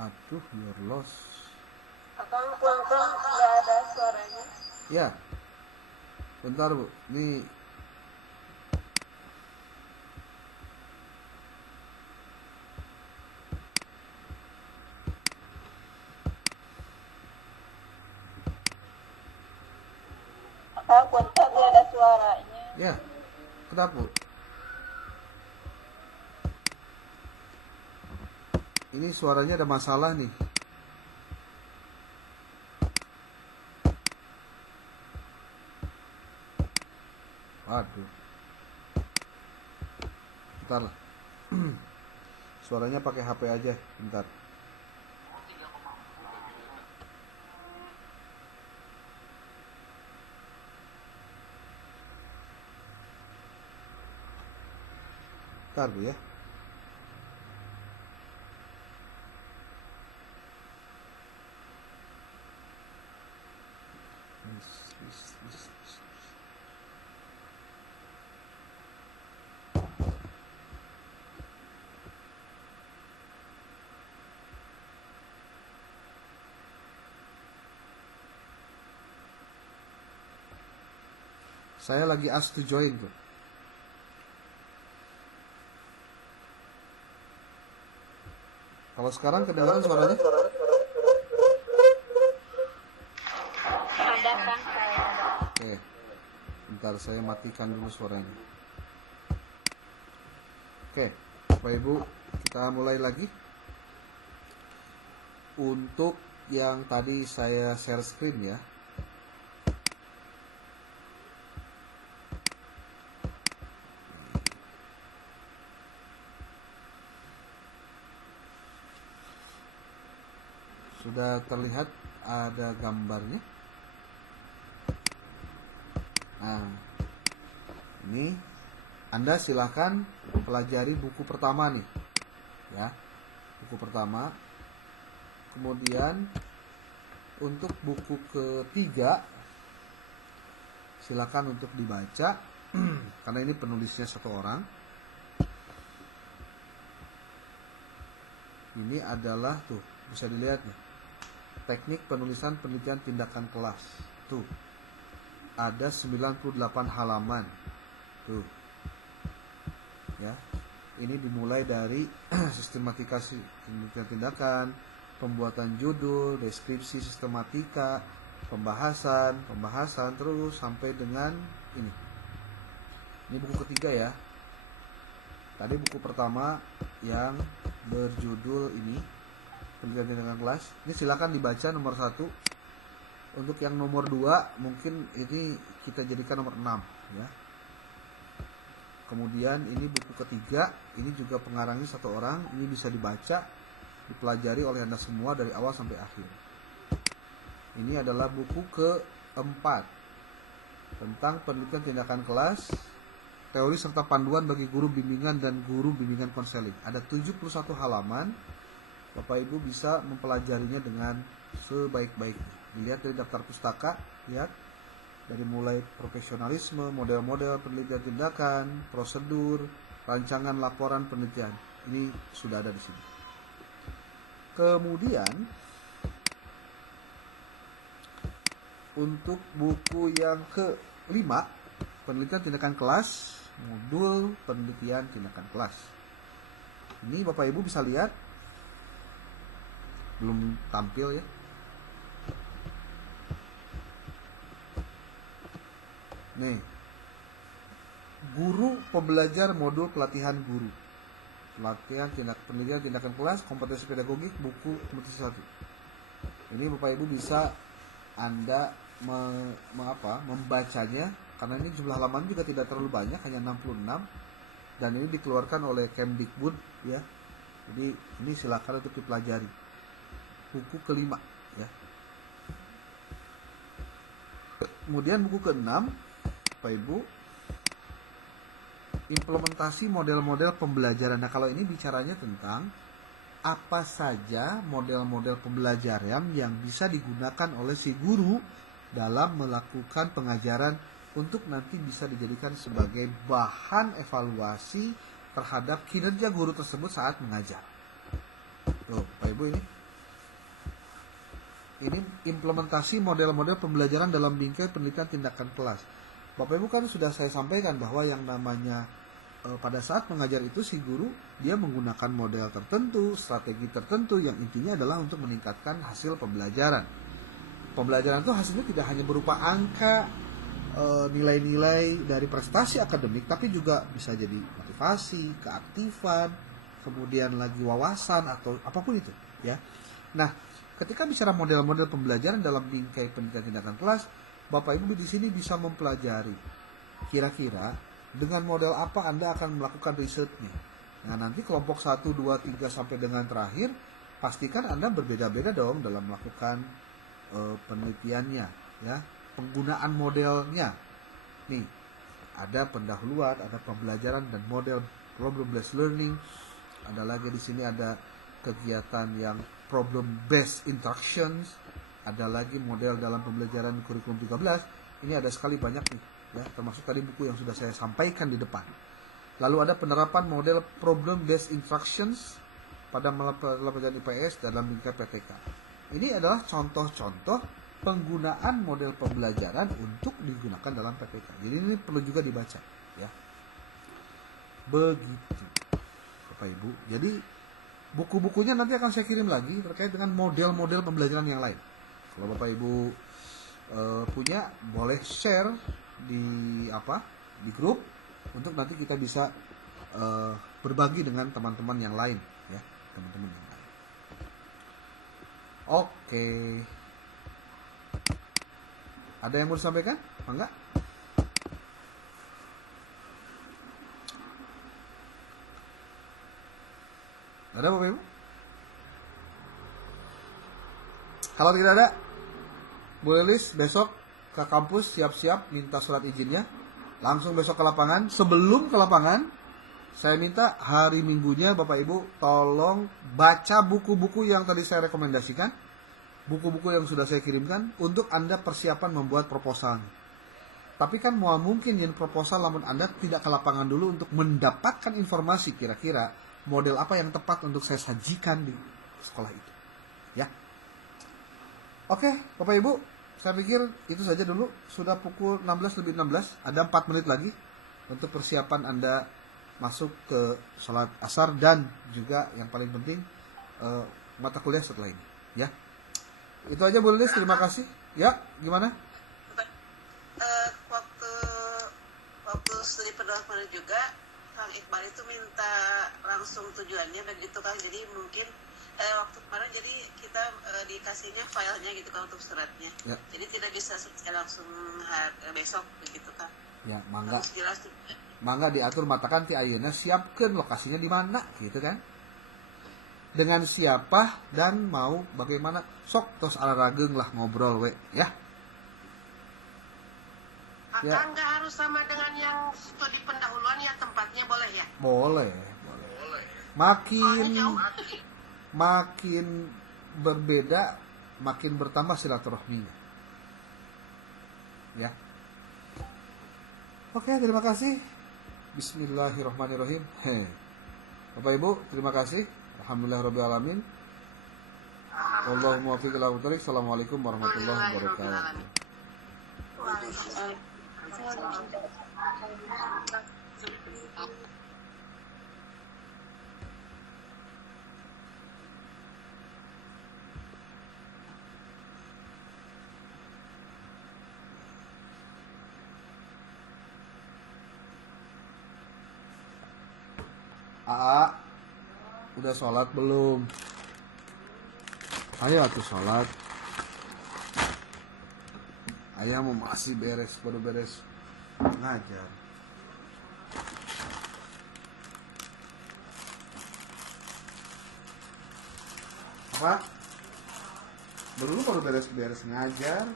Aduh, you're lost. Akang punten nggak ada suaranya. Ya. Bentar Bu. Ini Akang punten nggak ada suaranya. ya. Kenapa Bu? Ini suaranya ada masalah nih. Waduh. Bentar lah. Suaranya pakai HP aja. Bentar. Bentar Bu ya. Saya lagi ask to join tuh. Kalau sekarang kedengaran suaranya? Ada kan saya. Oke. Bentar saya matikan dulu suaranya. Oke, Bapak Ibu, kita mulai lagi. Untuk yang tadi saya share screen ya. Sudah terlihat ada gambarnya. Nah, ini Anda silahkan pelajari buku pertama nih, ya, buku pertama. Kemudian untuk buku ketiga, silakan untuk dibaca, karena ini penulisnya satu orang. Ini adalah tuh, bisa dilihat nih. Teknik penulisan penelitian tindakan kelas. Tuh. Ada 98 halaman. Tuh. Ya. Ini dimulai dari sistematikasi penelitian tindakan, pembuatan judul, deskripsi sistematika, pembahasan terus sampai dengan ini. Ini buku ketiga ya. Tadi buku pertama yang berjudul ini penelitian tindakan kelas. Ini silakan dibaca nomor 1. Untuk yang nomor 2 mungkin ini kita jadikan nomor 6 ya. Kemudian ini buku ketiga, ini juga pengarangnya satu orang, ini bisa dibaca, dipelajari oleh Anda semua dari awal sampai akhir. Ini adalah buku keempat tentang penelitian tindakan kelas, teori serta panduan bagi guru bimbingan dan guru bimbingan konseling. Ada 71 halaman. Bapak Ibu bisa mempelajarinya dengan sebaik-baiknya. Dilihat dari daftar pustaka, lihat dari mulai profesionalisme, model-model penelitian tindakan, prosedur, rancangan laporan penelitian. Ini sudah ada di sini. Kemudian untuk buku yang ke-5, penelitian tindakan kelas, modul penelitian tindakan kelas. Ini Bapak Ibu bisa lihat, belum tampil ya. Nih, guru pembelajar modul pelatihan guru, penelitian tindakan kelas, kompetensi pedagogik, buku kompetensi 1. Ini Bapak Ibu bisa Anda membacanya, karena ini jumlah halaman juga tidak terlalu banyak, hanya 66, dan ini dikeluarkan oleh Kemdikbud ya. Jadi ini silakan untuk dipelajari. Buku ke-5 ya. Kemudian buku ke-6, Bapak Ibu, implementasi model-model pembelajaran. Nah, kalau ini bicaranya tentang apa saja model-model pembelajaran yang bisa digunakan oleh si guru dalam melakukan pengajaran untuk nanti bisa dijadikan sebagai bahan evaluasi terhadap kinerja guru tersebut saat mengajar. Tuh, Bapak Ibu, ini implementasi model-model pembelajaran dalam bingkai penelitian tindakan kelas. Bapak Ibu kan sudah saya sampaikan bahwa yang namanya pada saat mengajar itu si guru dia menggunakan model tertentu, strategi tertentu yang intinya adalah untuk meningkatkan hasil pembelajaran. Pembelajaran itu hasilnya tidak hanya berupa angka, nilai-nilai dari prestasi akademik, tapi juga bisa jadi motivasi, keaktifan, kemudian lagi wawasan atau apapun itu ya. Nah, ketika bicara model-model pembelajaran dalam bingkai penelitian tindakan kelas, Bapak Ibu di sini bisa mempelajari kira-kira dengan model apa Anda akan melakukan risetnya. Nah, nanti kelompok 1, 2, 3 sampai dengan terakhir, pastikan Anda berbeda-beda dong dalam melakukan penelitiannya ya, penggunaan modelnya. Nih, ada pendahuluan, ada pembelajaran dan model problem based learning. Ada lagi di sini ada kegiatan yang problem based instructions. Ada lagi model dalam pembelajaran kurikulum 13. Ini ada sekali banyak nih ya, termasuk tadi buku yang sudah saya sampaikan di depan. Lalu ada penerapan model problem based instructions pada pelajaran IPS dalam bingkai PTK. Ini adalah contoh-contoh penggunaan model pembelajaran untuk digunakan dalam PTK. Jadi ini perlu juga dibaca ya. Begitu Bapak Ibu. Jadi buku-bukunya nanti akan saya kirim lagi terkait dengan model-model pembelajaran yang lain. Kalau Bapak Ibu punya, boleh share di grup untuk nanti kita bisa berbagi dengan teman-teman yang lain ya, teman-teman yang lain. Oke. Ada yang mau disampaikan? Enggak? Ada Bapak Ibu? Kalau tidak ada, Bu Lilis besok ke kampus siap-siap minta surat izinnya. Langsung besok ke lapangan. Sebelum ke lapangan, saya minta hari Minggunya Bapak Ibu tolong baca buku-buku yang tadi saya rekomendasikan. Buku-buku yang sudah saya kirimkan untuk Anda persiapan membuat proposal. Tapi kan mau mungkin yang proposal namun Anda tidak ke lapangan dulu untuk mendapatkan informasi kira-kira model apa yang tepat untuk saya sajikan di sekolah itu. Ya. Oke, Bapak Ibu, saya pikir itu saja dulu. Sudah pukul 16:16, ada 4 menit lagi untuk persiapan Anda masuk ke sholat asar dan juga yang paling penting mata kuliah setelah ini. Ya, itu aja Bu Lilis, terima kasih. Ya, gimana? Waktu studi pendaftaran juga Kang Iqbal itu minta langsung tujuannya begitu kan, jadi mungkin waktu kemarin jadi kita dikasihnya filenya gitu kan untuk suratnya, ya. Jadi tidak bisa langsung besok begitu kan. Ya, mangga. Harus jelas. Mangga diatur matakan ti ayeuna siapkeun lokasinya di mana gitu kan. Dengan siapa dan mau bagaimana sok tos alarageng lah ngobrol we ya. Ya. Nggak harus sama dengan yang studi pendahuluan ya, tempatnya boleh ya? Boleh. Makin berbeda, makin bertambah silaturahminya. Ya. Oke, terima kasih. Bismillahirrahmanirrahim. Bapak Ibu, terima kasih. Alhamdulillahirabbil alamin. Wallahumma muwaffiq ila aqwamit thoriq. Assalamualaikum warahmatullahi wabarakatuh. Aa, udah sholat belum? Ayo atuh sholat. Ayah mau masih baru beres ngajar. Apa? Baru beres ngajar.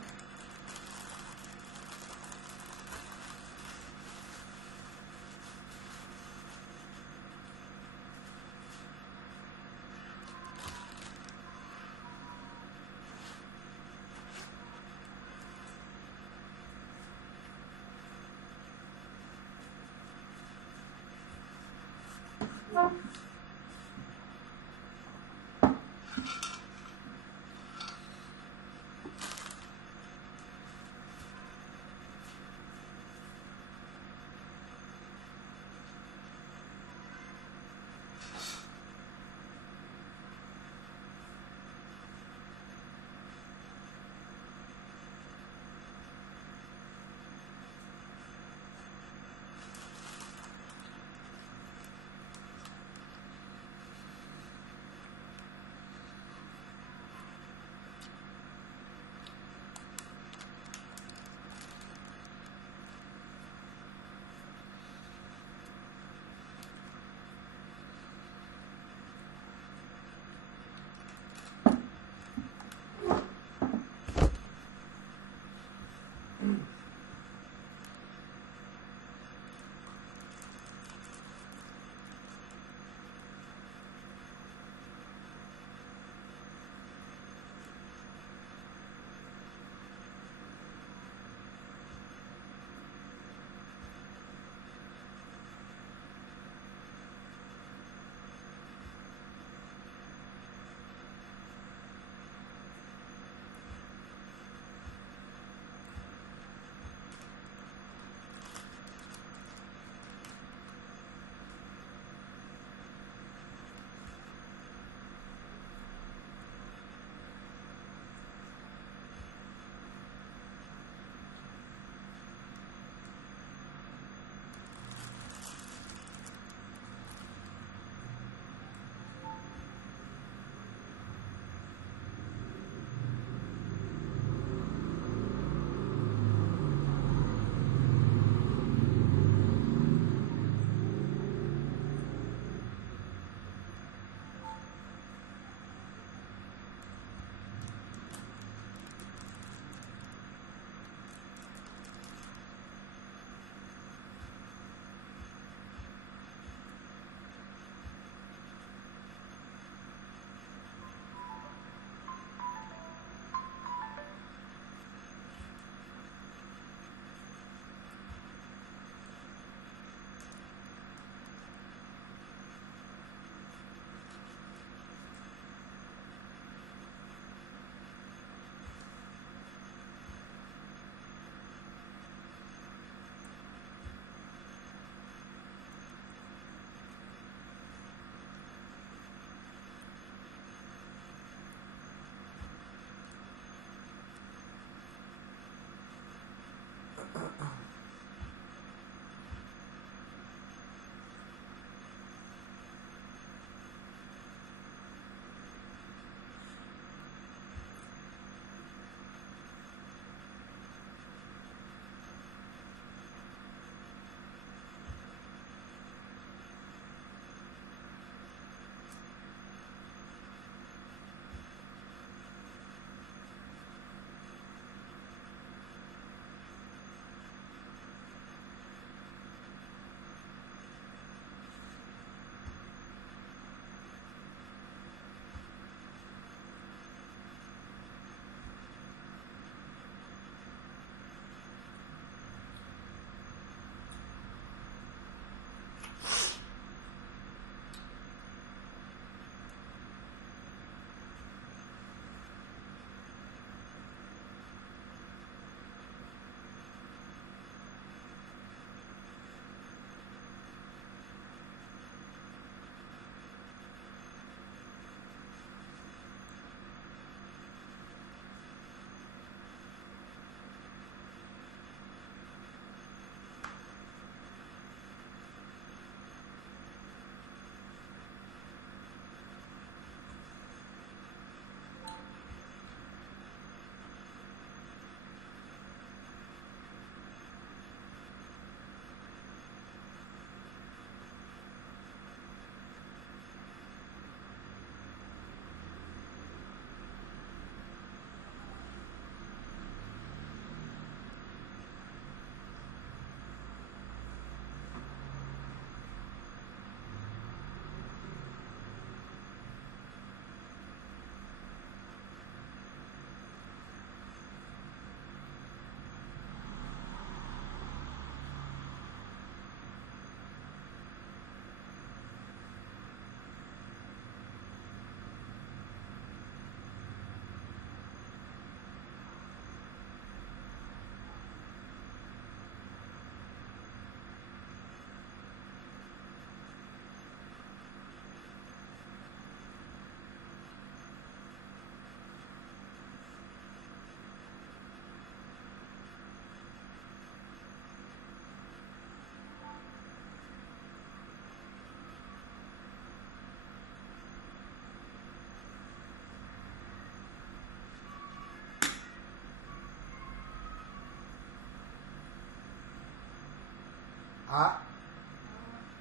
Ha?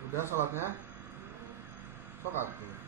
Udah sholatnya? Sok atuh.